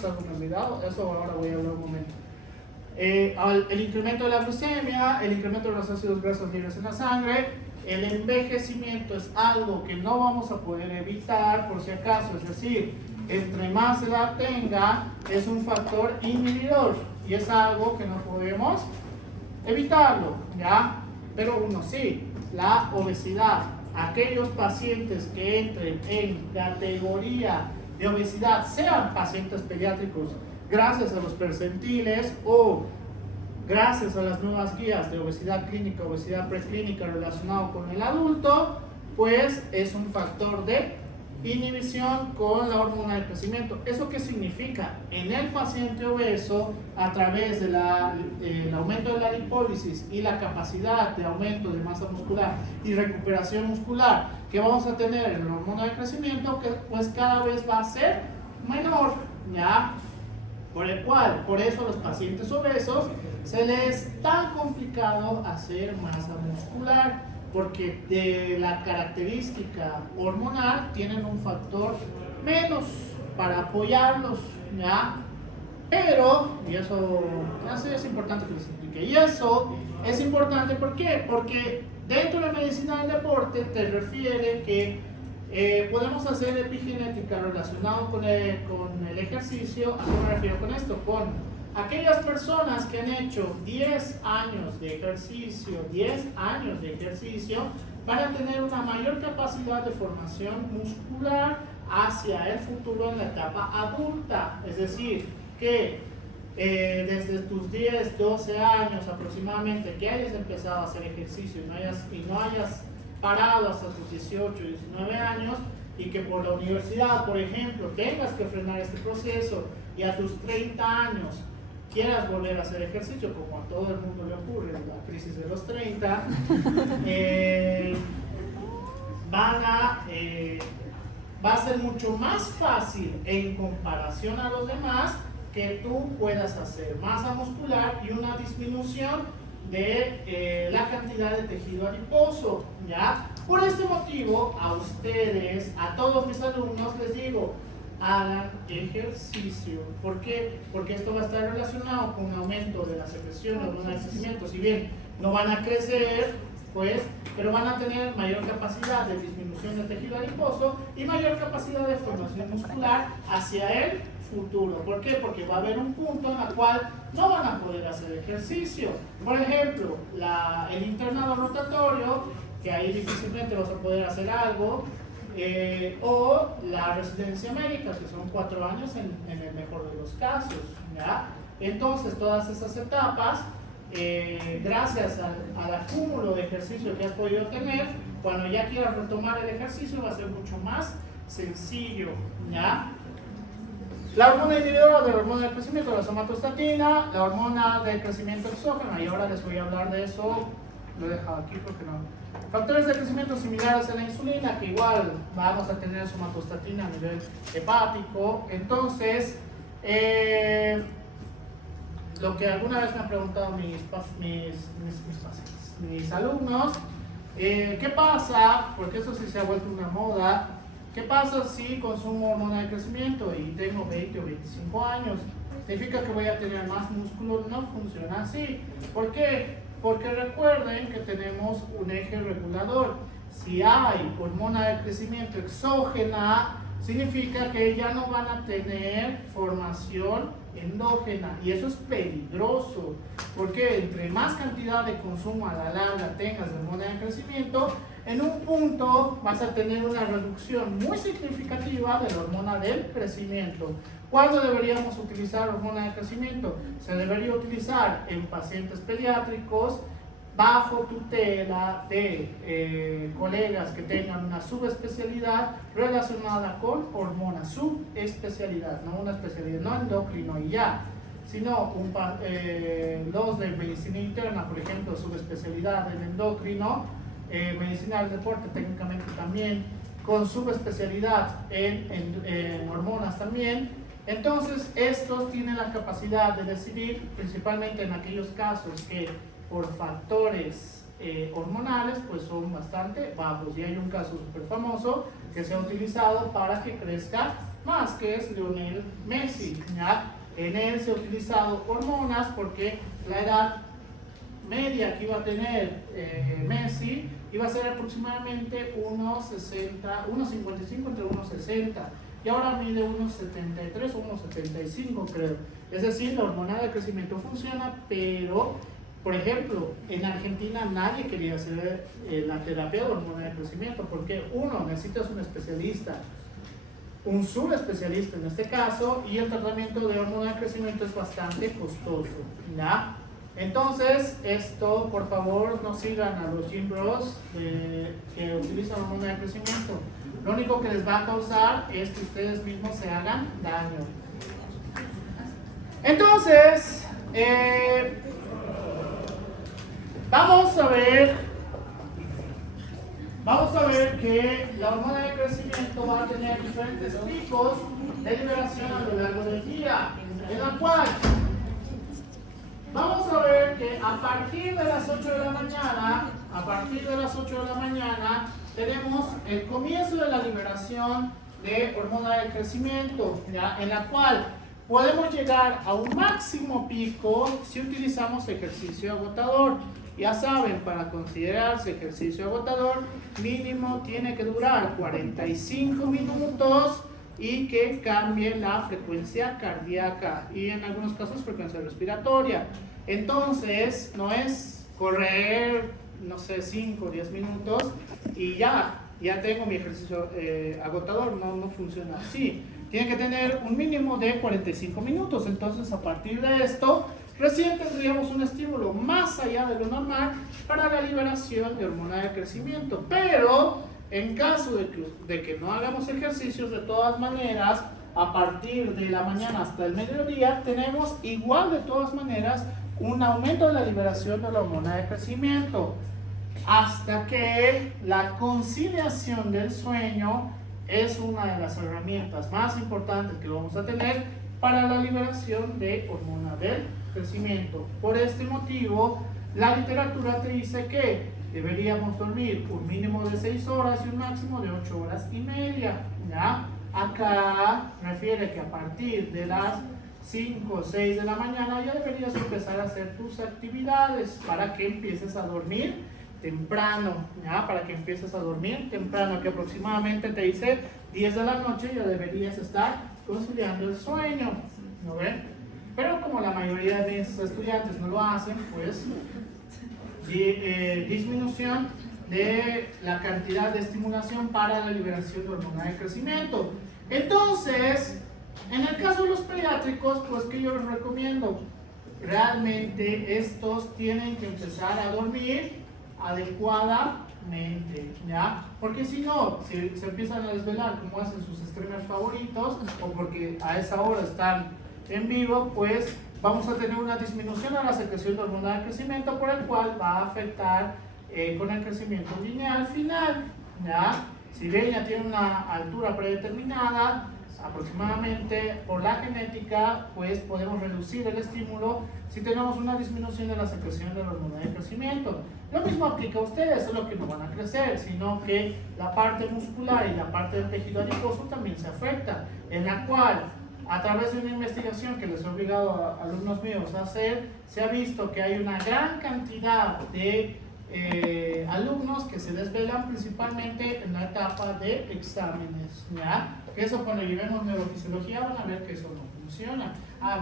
algo me he olvidado, eso ahora voy a hablar un momento. El incremento de la glucemia, el incremento de los ácidos grasos libres en la sangre, el envejecimiento es algo que no vamos a poder evitar por si acaso, es decir, entre más edad tenga, es un factor inhibidor y es algo que no podemos evitarlo, ¿ya? Pero uno sí, la obesidad, aquellos pacientes que entren en categoría de obesidad, sean pacientes pediátricos gracias a los percentiles o gracias a las nuevas guías de obesidad clínica, obesidad preclínica relacionado con el adulto, pues es un factor de inhibición con la hormona del crecimiento. ¿Eso qué significa? En el paciente obeso, a través del aumento de la lipólisis y la capacidad de aumento de masa muscular y recuperación muscular que vamos a tener en la hormona del crecimiento, que pues cada vez va a ser menor, ¿ya? Por eso a los pacientes obesos se les es tan complicado hacer masa muscular, porque de la característica hormonal tienen un factor menos para apoyarlos, ¿ya? Pero, y eso es importante que les explique, y eso es importante, ¿por qué? Porque dentro de la medicina del deporte te refiere que podemos hacer epigenética relacionado con el ejercicio. ¿A qué me refiero con esto? Con aquellas personas que han hecho 10 años de ejercicio, van a tener una mayor capacidad de formación muscular hacia el futuro en la etapa adulta. Es decir, que desde tus 10, 12 años aproximadamente que hayas empezado a hacer ejercicio y no hayas parado hasta tus 18, 19 años, y que por la universidad, por ejemplo, tengas que frenar este proceso y a tus 30 años quieras volver a hacer ejercicio, como a todo el mundo le ocurre, la crisis de los 30, va a ser mucho más fácil en comparación a los demás que tú puedas hacer masa muscular y una disminución de la cantidad de tejido adiposo, ¿ya? Por este motivo, a ustedes, a todos mis alumnos, les digo, hagan ejercicio. ¿Por qué? Porque esto va a estar relacionado con un aumento de la secreción de hormona de crecimiento. Si bien no van a crecer, pues, pero van a tener mayor capacidad de disminución de tejido adiposo y mayor capacidad de formación muscular hacia el futuro. ¿Por qué? Porque va a haber un punto en el cual no van a poder hacer ejercicio. Por ejemplo, el internado rotatorio, que ahí difícilmente vas a poder hacer algo, o la residencia médica, que son 4 años en el mejor de los casos, ¿ya? Entonces, todas esas etapas, gracias al acúmulo de ejercicio que has podido tener, cuando ya quieras retomar el ejercicio va a ser mucho más sencillo, ¿ya? La hormona inhibidora de la hormona del crecimiento, la somatostatina, la hormona del crecimiento exógena, y ahora les voy a hablar de eso, lo he dejado aquí porque no. Factores de crecimiento similares a la insulina, que igual vamos a tener somatostatina a nivel hepático. Entonces, lo que alguna vez me han preguntado mis alumnos, ¿qué pasa? Porque eso sí se ha vuelto una moda. ¿Qué pasa si consumo hormona de crecimiento y tengo 20 o 25 años? ¿Significa que voy a tener más músculo? No funciona así. ¿Por qué? Porque recuerden que tenemos un eje regulador. Si hay hormona de crecimiento exógena, significa que ya no van a tener formación endógena, y eso es peligroso, porque entre más cantidad de consumo a la larga tengas de hormona de crecimiento, en un punto vas a tener una reducción muy significativa de la hormona del crecimiento. ¿Cuándo deberíamos utilizar hormona de crecimiento? Se debería utilizar en pacientes pediátricos bajo tutela de colegas que tengan una subespecialidad relacionada con hormonas, subespecialidad, no una especialidad, no endocrino y ya, sino los de medicina interna, por ejemplo, subespecialidad en endocrino, medicina del deporte técnicamente también, con subespecialidad en hormonas también. Entonces, estos tienen la capacidad de decidir, principalmente en aquellos casos que por factores hormonales pues son bastante bajos, y hay un caso súper famoso que se ha utilizado para que crezca más, que es Lionel Messi, ¿ya? En él se ha utilizado hormonas porque la edad media que iba a tener Messi iba a ser aproximadamente 1,55 entre 1,60, y ahora mide 1,73 o 1,75 creo. Es decir, la hormona de crecimiento funciona, pero por ejemplo, en Argentina nadie quería hacer la terapia de hormona de crecimiento porque uno, necesitas un especialista un subespecialista en este caso, y el tratamiento de hormona de crecimiento es bastante costoso, ¿ya? Entonces, esto, por favor, no sigan a los gym bros que utilizan hormona de crecimiento. Lo único que les va a causar es que ustedes mismos se hagan daño. Entonces, vamos a ver que la hormona de crecimiento va a tener diferentes picos de liberación a lo largo del día, en la cual vamos a ver que a partir de las 8 de la mañana, tenemos el comienzo de la liberación de hormona de crecimiento, ¿ya? En la cual podemos llegar a un máximo pico si utilizamos ejercicio agotador. Ya saben, para considerarse ejercicio agotador, mínimo tiene que durar 45 minutos y que cambie la frecuencia cardíaca y en algunos casos frecuencia respiratoria. Entonces, no es correr, no sé, 5 o 10 minutos y ya tengo mi ejercicio agotador. No funciona así. Tiene que tener un mínimo de 45 minutos. Entonces, a partir de esto, recién tendríamos un estímulo más allá de lo normal para la liberación de hormona de crecimiento. Pero, en caso de que no hagamos ejercicios, de todas maneras, a partir de la mañana hasta el mediodía, tenemos igual de todas maneras un aumento de la liberación de la hormona de crecimiento. Hasta que la conciliación del sueño es una de las herramientas más importantes que vamos a tener para la liberación de hormona del crecimiento. Por este motivo, la literatura te dice que deberíamos dormir un mínimo de 6 horas y un máximo de 8 horas y media, ¿ya? Acá refiere que a partir de las 5 o 6 de la mañana ya deberías empezar a hacer tus actividades para que empieces a dormir temprano, ¿ya? Para que empieces a dormir temprano, que aproximadamente te dice 10 de la noche ya deberías estar conciliando el sueño, ¿no ven? Pero como la mayoría de mis estudiantes no lo hacen, pues disminución de la cantidad de estimulación para la liberación de hormona de crecimiento. Entonces, en el caso de los pediátricos, pues que yo les recomiendo, realmente estos tienen que empezar a dormir adecuadamente, ¿ya? Porque si no, si se empiezan a desvelar como hacen sus streamers favoritos o porque a esa hora están en vivo, pues vamos a tener una disminución a la secreción de hormona de crecimiento, por el cual va a afectar con el crecimiento lineal final, ¿ya? Si bien ya tiene una altura predeterminada, aproximadamente por la genética, pues podemos reducir el estímulo si tenemos una disminución de la secreción de la hormona de crecimiento. Lo mismo aplica a ustedes, solo que no van a crecer, sino que la parte muscular y la parte del tejido adiposo también se afecta, en la cual, a través de una investigación que les he obligado a alumnos míos a hacer, se ha visto que hay una gran cantidad de alumnos que se desvelan principalmente en la etapa de exámenes, ¿ya? Eso cuando llevemos neurofisiología van a ver que eso no funciona.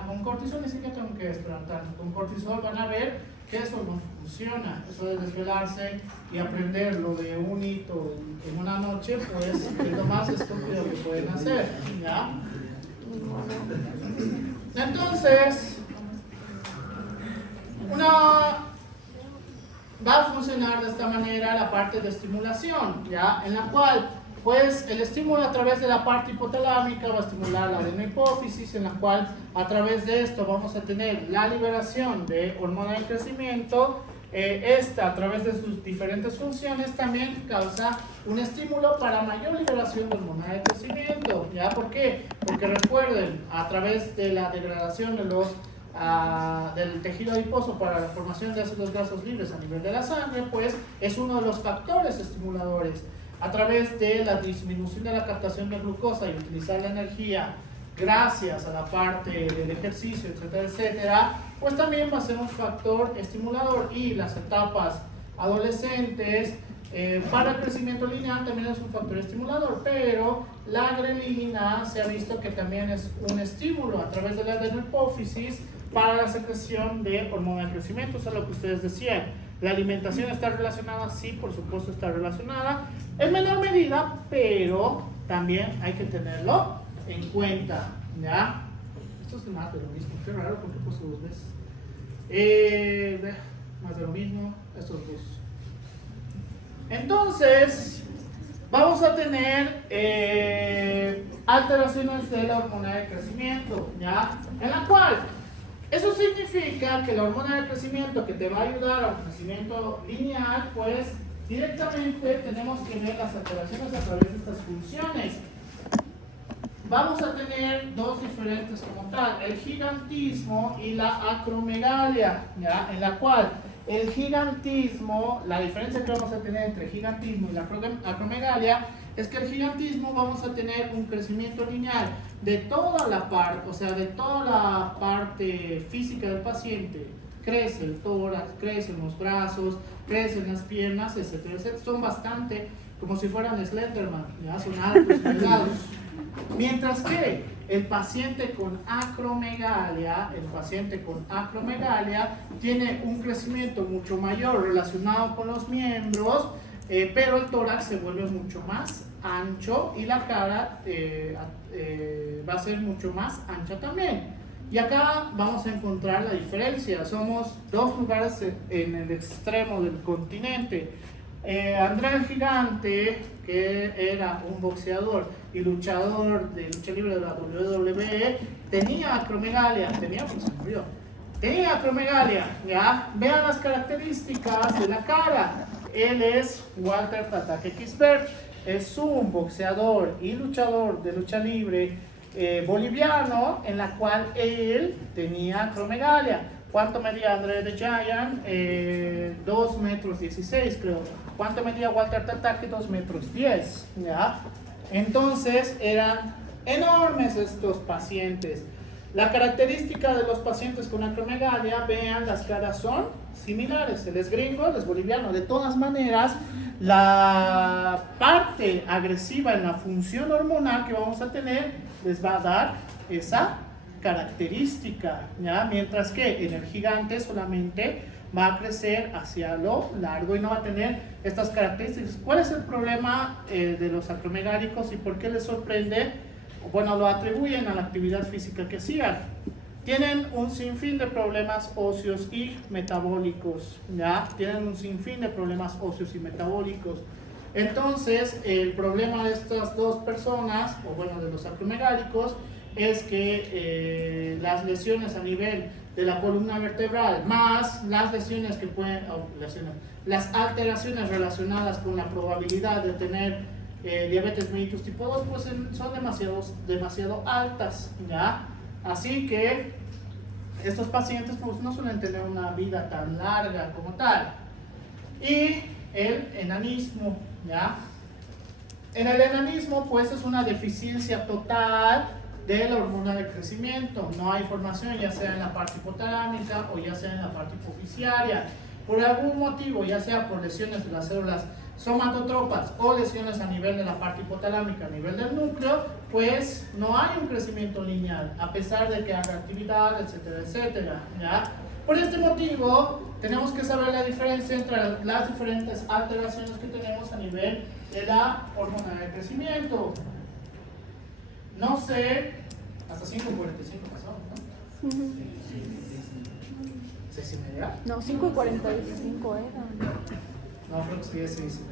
Con cortisol ni siquiera tengo que esperar tanto. Con cortisol van a ver que eso no funciona. Eso de desvelarse y aprender lo de un hito en una noche, pues es lo más estúpido que pueden hacer, ¿ya? Entonces, va a funcionar de esta manera la parte de estimulación, ¿ya? En la cual, pues, el estímulo a través de la parte hipotalámica va a estimular la adenohipófisis, en la cual, a través de esto, vamos a tener la liberación de hormona de crecimiento. Esta, a través de sus diferentes funciones, también causa un estímulo para mayor liberación de hormona de crecimiento, ¿ya? ¿Por qué? Porque recuerden, a través de la degradación de del tejido adiposo para la formación de ácidos grasos libres a nivel de la sangre, pues es uno de los factores estimuladores. A través de la disminución de la captación de glucosa y utilizar la energía gracias a la parte del ejercicio, etcétera, etcétera, pues también va a ser un factor estimulador. Y las etapas adolescentes para el crecimiento lineal también es un factor estimulador, pero la grelina se ha visto que también es un estímulo a través de la adenohipófisis para la secreción de hormona de crecimiento. Eso es lo que ustedes decían. La alimentación está relacionada, sí, por supuesto está relacionada, en menor medida, pero también hay que tenerlo en cuenta, ¿ya? Esto es más de lo mismo, qué raro porque puse dos veces. Más de lo mismo, estos dos. Entonces, vamos a tener alteraciones de la hormona de crecimiento, ¿ya? En la cual, eso significa que la hormona de crecimiento que te va a ayudar a un crecimiento lineal, pues directamente tenemos que ver las alteraciones a través de estas funciones. Vamos a tener dos diferentes como tal, el gigantismo y la acromegalia, ¿ya? En la cual el gigantismo, la diferencia que vamos a tener entre el gigantismo y la acromegalia es que el gigantismo vamos a tener un crecimiento lineal de toda la parte, o sea, de toda la parte física del paciente. Crece el tórax, crecen los brazos, crecen las piernas, etcétera, etcétera. Son bastante como si fueran Slenderman, ¿ya? Son altos y delgados. Mientras que el paciente con acromegalia tiene un crecimiento mucho mayor relacionado con los miembros, pero el tórax se vuelve mucho más ancho y la cara va a ser mucho más ancha también. Y acá vamos a encontrar la diferencia. Somos dos lugares en el extremo del continente. André el Gigante, que era un boxeador y luchador de lucha libre de la WWE, tenía acromegalia, tenía acromegalia, ¿ya? Vean las características de la cara. Él es Walter Tatake Kisbert, es un boxeador y luchador de lucha libre boliviano, en la cual él tenía acromegalia. ¿Cuánto medía André the Giant? 2 metros 16, creo. ¿Cuánto medía Walter Tatake? 2 metros 10, ¿ya? Entonces eran enormes estos pacientes. La característica de los pacientes con acromegalia, vean, las caras son similares. Él es gringo, él es boliviano. De todas maneras, la parte agresiva en la función hormonal que vamos a tener les va a dar esa característica, ¿ya? Mientras que en el gigante solamente va a crecer hacia lo largo y no va a tener estas características. ¿Cuál es el problema de los acromegálicos y por qué les sorprende? Bueno, lo atribuyen a la actividad física que hacían. Tienen un sinfín de problemas óseos y metabólicos, ¿ya? Tienen un sinfín de problemas óseos y metabólicos. Entonces, el problema de estas dos personas, o bueno, de los acromegálicos, es que las lesiones a nivel de la columna vertebral, más las lesiones que pueden, las alteraciones relacionadas con la probabilidad de tener diabetes mellitus tipo 2, pues son demasiado altas, ¿ya? Así que estos pacientes pues no suelen tener una vida tan larga como tal. Y el enanismo, ¿ya? En el enanismo pues es una deficiencia total de la hormona de crecimiento. No hay formación, ya sea en la parte hipotalámica o ya sea en la parte hipoficiaria. Por algún motivo, ya sea por lesiones de las células somatotropas o lesiones a nivel de la parte hipotalámica, a nivel del núcleo, pues no hay un crecimiento lineal, a pesar de que haga actividad, etcétera, etcétera, ¿ya? Por este motivo, tenemos que saber la diferencia entre las diferentes alteraciones que tenemos a nivel de la hormona de crecimiento. No sé, hasta 5:45 pasó, ¿no? 6:30. No, 5:45 era. No, creo que sí es 6:30.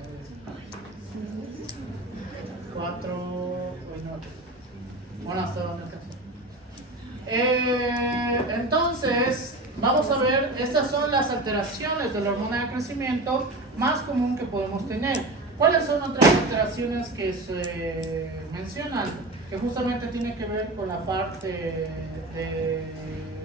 4, bueno, hasta donde alcanza. Entonces, vamos a ver, estas son las alteraciones de la hormona de crecimiento más común que podemos tener. ¿Cuáles son otras alteraciones que se mencionan? Que justamente tiene que ver con la parte de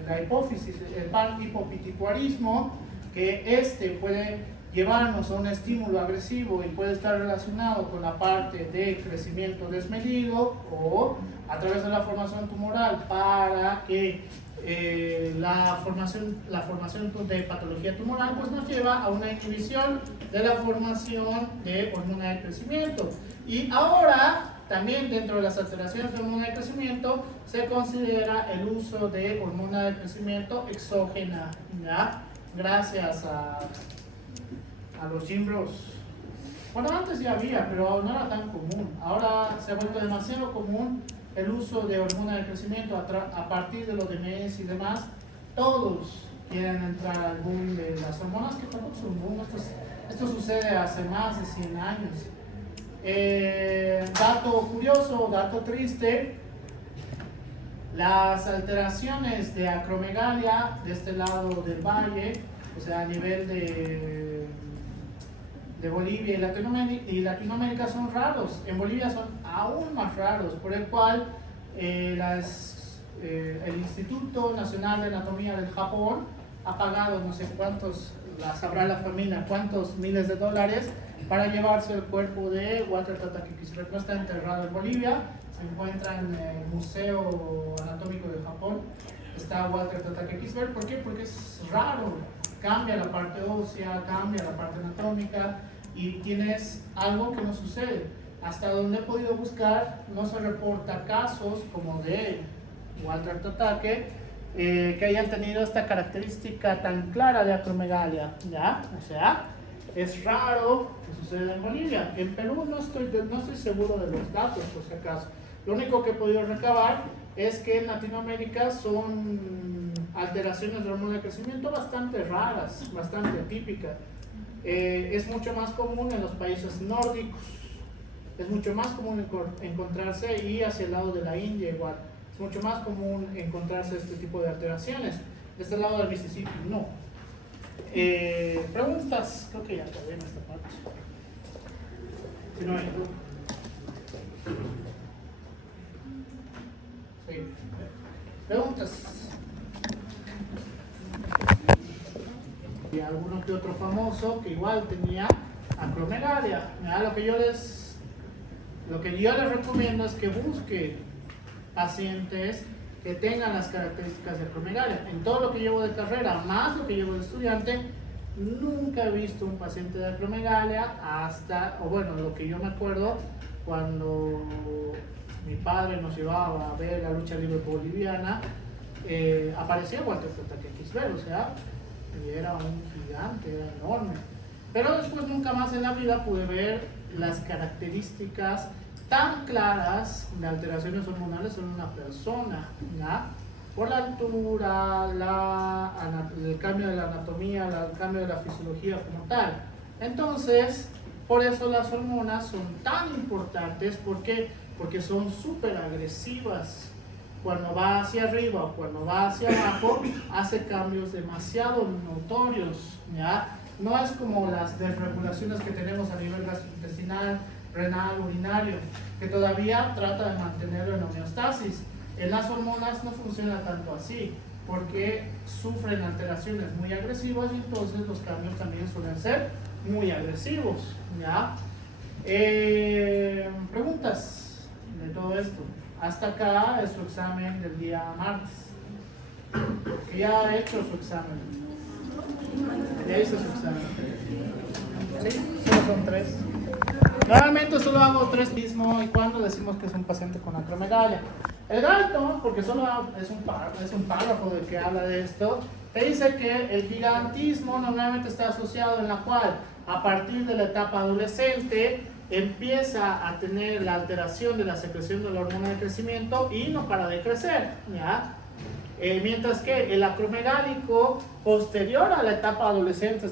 la hipófisis, el hipopituitarismo, que puede llevarnos a un estímulo agresivo y puede estar relacionado con la parte de crecimiento desmedido o a través de la formación tumoral para que la formación de patología tumoral pues nos lleva a una inhibición de la formación de hormona de crecimiento. Y ahora también dentro de las alteraciones de hormona de crecimiento se considera el uso de hormona de crecimiento exógena, ¿ya? Gracias a los Jim Bros. Bueno, antes ya había, pero no era tan común. Ahora se ha vuelto demasiado común el uso de hormona de crecimiento a partir de los DMS y demás. Todos quieren entrar al boom de las hormonas, que tampoco es un boom. Esto sucede hace más de 100 años. Dato curioso, dato triste, las alteraciones de acromegalia de este lado del valle, o sea, a nivel de Bolivia y Latinoamérica son raros. En Bolivia son aún más raros, por el cual el Instituto Nacional de Anatomía del Japón ha pagado no sé cuántos, sabrá la familia, cuántos miles de dólares para llevarse el cuerpo de Walter Tatake Kisber. No está enterrado en Bolivia, se encuentra en el Museo Anatómico de Japón. Está Walter Tatake Kisber. ¿Por qué? Porque es raro. Cambia la parte ósea, cambia la parte anatómica y tienes algo que no sucede. Hasta donde he podido buscar, no se reporta casos como de Walter Tatake que hayan tenido esta característica tan clara de acromegalia, ¿ya? O sea, es raro que suceda en Bolivia. En Perú no estoy seguro de los datos, por si acaso. Lo único que he podido recabar es que en Latinoamérica son alteraciones de hormona de crecimiento bastante raras, bastante atípicas. Es mucho más común en los países nórdicos, es mucho más común encontrarse, y hacia el lado de la India igual, es mucho más común encontrarse este tipo de alteraciones. De este lado del Mississippi no. Preguntas, creo que ya acabé en esta parte. Si no hay. Sí. Preguntas. Y alguno que otro famoso que igual tenía acromegalia. Lo que yo les recomiendo es que busquen pacientes que tengan las características de acromegalia. En todo lo que llevo de carrera, más lo que llevo de estudiante, nunca he visto un paciente de acromegalia lo que yo me acuerdo cuando mi padre nos llevaba a ver la lucha libre boliviana, aparecía Walter Tatake Kisber, o sea, era un gigante, era enorme. Pero después nunca más en la vida pude ver las características tan claras de alteraciones hormonales en una persona, ¿ya? Por la altura, el cambio de la anatomía, el cambio de la fisiología como tal. Entonces, por eso las hormonas son tan importantes, porque son súper agresivas. Cuando va hacia arriba o cuando va hacia abajo, hace cambios demasiado notorios, ¿ya? No es como las desregulaciones que tenemos a nivel gastrointestinal, renal, urinario, que todavía trata de mantenerlo en homeostasis. En las hormonas no funciona tanto así, porque sufren alteraciones muy agresivas y entonces los cambios también suelen ser muy agresivos, ¿ya? Preguntas de todo esto. Hasta acá es su examen del día martes, que ya ha hecho su examen. Ya hizo su examen. ¿Sí? Solo son 3. Normalmente solo hago 3 mismo y cuando decimos que es un paciente con acromegalia. El Galton, porque solo es un párrafo del que habla de esto, te dice que el gigantismo normalmente está asociado en la cual a partir de la etapa adolescente empieza a tener la alteración de la secreción de la hormona de crecimiento y no para de crecer, ¿ya? Mientras que el acromegálico, posterior a la etapa adolescente,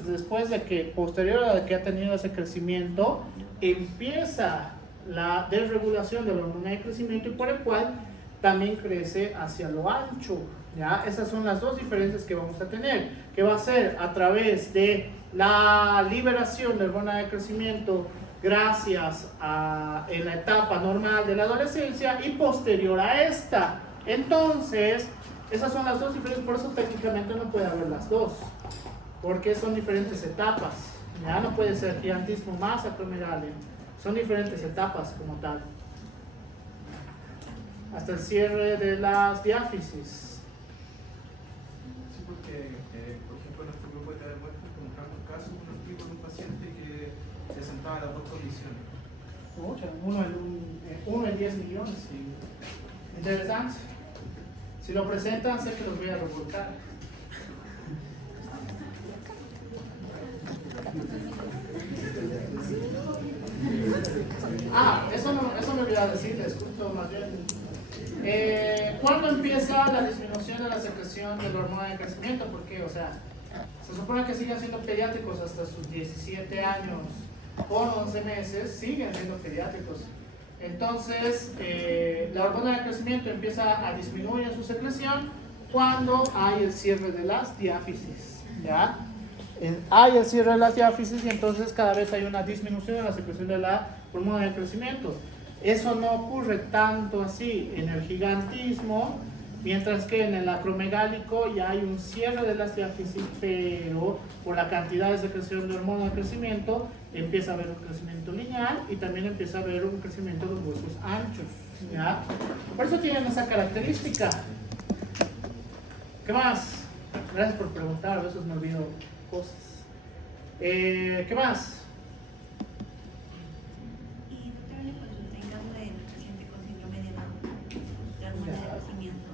posterior a que ha tenido ese crecimiento, empieza la desregulación de la hormona de crecimiento y por el cual también crece hacia lo ancho, ¿ya? Esas son las dos diferencias que vamos a tener, que va a ser a través de la liberación de hormona de crecimiento gracias en la etapa normal de la adolescencia y posterior a esta. Entonces, esas son las dos diferencias, por eso técnicamente no puede haber las dos, porque son diferentes etapas, ya no puede ser gigantismo más acromegalia, son diferentes etapas como tal. Hasta el cierre de las diáfisis. Sí, porque, por ejemplo, en nuestro grupo de terapia muestra encontramos casos, unos tipos de un paciente que presentaba las dos condiciones. Uno en 10 millones. Sí. Interesante. Si lo presentan, sé que los voy a reportar. a decirles, justo más bien. ¿Cuándo empieza la disminución de la secreción de la hormona de crecimiento? Porque, o sea, se supone que siguen siendo pediátricos hasta sus 17 años con 11 meses, siguen siendo pediátricos. Entonces, la hormona de crecimiento empieza a disminuir en su secreción cuando hay el cierre de las diáfisis, ¿ya? Hay el cierre de las diáfisis y entonces cada vez hay una disminución en la secreción de la hormona de crecimiento. Eso no ocurre tanto así en el gigantismo, mientras que en el acromegálico ya hay un cierre de las diáfisis, pero por la cantidad de secreción de hormona de crecimiento empieza a haber un crecimiento lineal y también empieza a haber un crecimiento de los huesos anchos, ¿ya? Por eso tienen esa característica. ¿Qué más? Gracias por preguntar, a veces me olvido cosas. ¿Qué más? Y doctora, cuando tengamos el paciente con síndrome de Down, la hormona de crecimiento.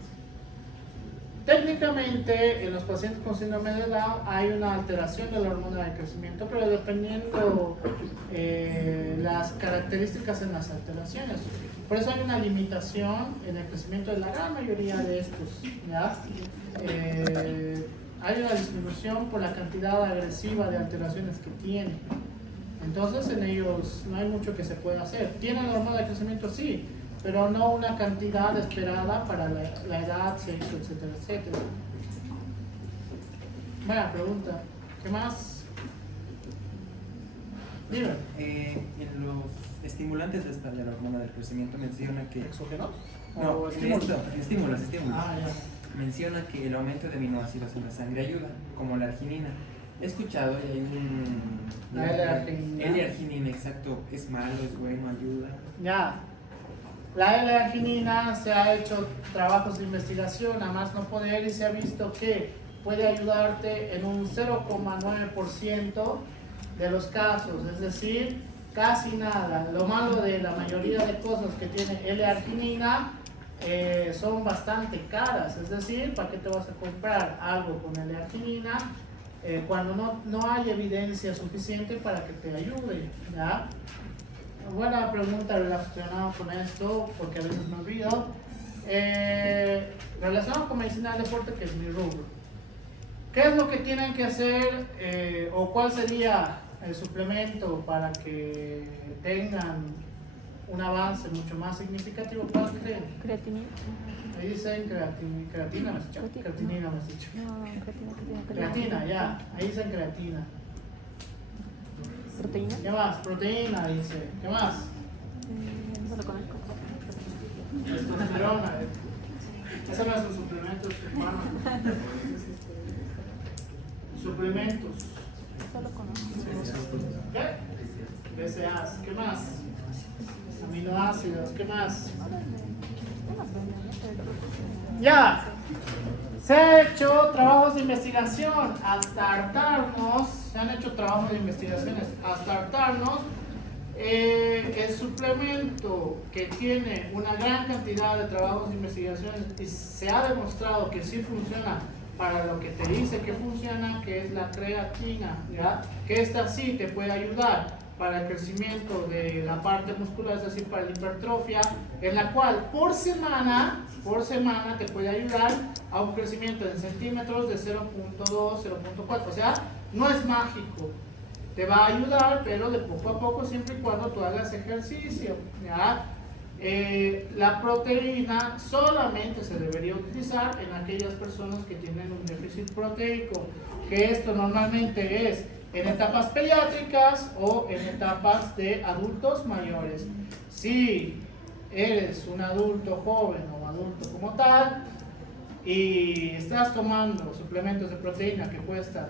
Técnicamente, en los pacientes con síndrome de Down hay una alteración de la hormona de crecimiento, pero dependiendo las características en las alteraciones. Por eso hay una limitación en el crecimiento de la gran mayoría de estos, ¿ya? Hay una disminución por la cantidad agresiva de alteraciones que tienen. Entonces, en ellos no hay mucho que se pueda hacer. ¿Tienen hormona de crecimiento? Sí, pero no una cantidad esperada para la edad, sexo, etcétera, etcétera. Buena pregunta. ¿Qué más? Dime. En los estimulantes de la hormona del crecimiento menciona que... ¿Exógenos? No, ¿O estímulos. Ah, ya. Menciona que el aumento de aminoácidos en la sangre ayuda, como la arginina. He escuchado y hay un... La L-arginina. L-arginina, exacto. ¿Es malo, es bueno, ayuda? Ya. La L-arginina se ha hecho trabajos de investigación a más no poder y se ha visto que puede ayudarte en un 0,9% de los casos, es decir, casi nada. Lo malo de la mayoría de cosas que tiene L-arginina son bastante caras, es decir, ¿para qué te vas a comprar algo con L-arginina cuando no hay evidencia suficiente para que te ayude? ¿Ya? Buena pregunta relacionada con esto, porque a veces me olvido. Relacionado con medicina del deporte, que es mi rubro. ¿Qué es lo que tienen que hacer o cuál sería el suplemento para que tengan un avance mucho más significativo? ¿Cuál creen? Creatinina. Ahí dicen creatina, me has dicho. Creatinina, me has dicho. No, creatina. Creatina, ya. Ahí dicen creatina. ¿Proteína? ¿Qué más? Proteína, dice. ¿Qué más? No lo conozco. Testosterona. Ese no es un suplemento, es un fármaco. Suplementos. Solo conozco. ¿Qué? BCAAs. ¿Qué más? Aminoácidos. ¿Qué más? Ya. Se han hecho trabajos de investigación hasta hartarnos. Se han hecho trabajos de investigaciones hasta hartarnos. El suplemento que tiene una gran cantidad de trabajos de investigaciones y se ha demostrado que sí funciona para lo que te dice que funciona, que es la creatina, ¿ya? Que esta sí te puede ayudar para el crecimiento de la parte muscular, es decir, para la hipertrofia, en la cual por semana te puede ayudar a un crecimiento en centímetros de 0.2, 0.4, o sea, no es mágico. Te va a ayudar, pero de poco a poco, siempre y cuando tú hagas ejercicio, ¿ya? La proteína solamente se debería utilizar en aquellas personas que tienen un déficit proteico, que esto normalmente es en etapas pediátricas o en etapas de adultos mayores. Si eres un adulto joven o adulto como tal y estás tomando suplementos de proteína que cuestan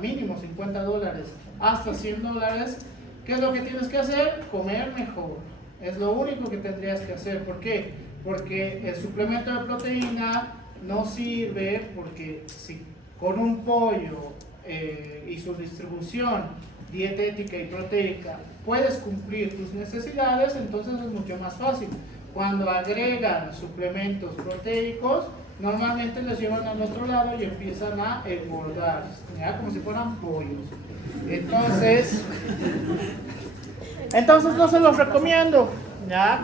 mínimo $50 hasta $100, ¿qué es lo que tienes que hacer? Comer mejor. Es lo único que tendrías que hacer. ¿Por qué? Porque el suplemento de proteína no sirve, porque si con un pollo y su distribución dietética y proteica puedes cumplir tus necesidades, entonces es mucho más fácil. Cuando agregan suplementos proteicos, normalmente les llevan al otro lado y empiezan a engordar, ¿ya? Como si fueran pollos. Entonces no se los recomiendo, ¿ya?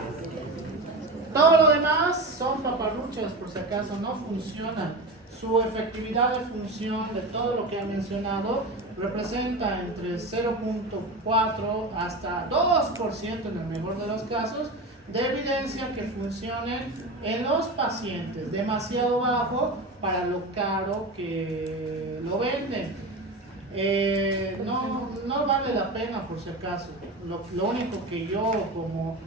Todo lo demás son paparruchas, por si acaso, no funciona. Su efectividad de función de todo lo que he mencionado representa entre 0.4 hasta 2% en el mejor de los casos de evidencia que funcionen en los pacientes, demasiado bajo para lo caro que lo venden. No vale la pena, por si acaso. Lo único que yo como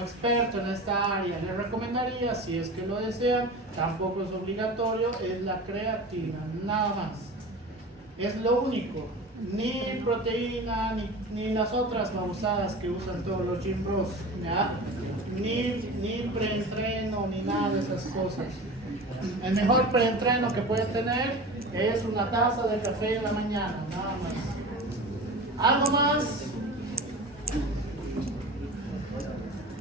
experto en esta área le recomendaría, si es que lo desean, tampoco es obligatorio, es la creatina, nada más. Es lo único. Ni proteína, ni las otras babosadas que usan todos los gym bros, ¿ya? Ni preentreno, ni nada de esas cosas. El mejor preentreno que pueden tener es una taza de café en la mañana, nada más. ¿Algo más?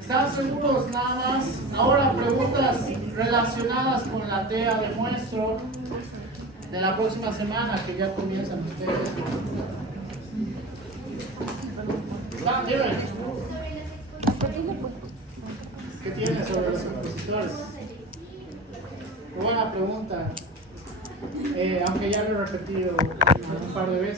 ¿Están seguros? Nada más. Ahora preguntas relacionadas con la TEA de muestro de la próxima semana, que ya comienzan ustedes. Dime. ¿Qué tienes sobre los expositores? Buena pregunta. Aunque ya lo he repetido un par de veces.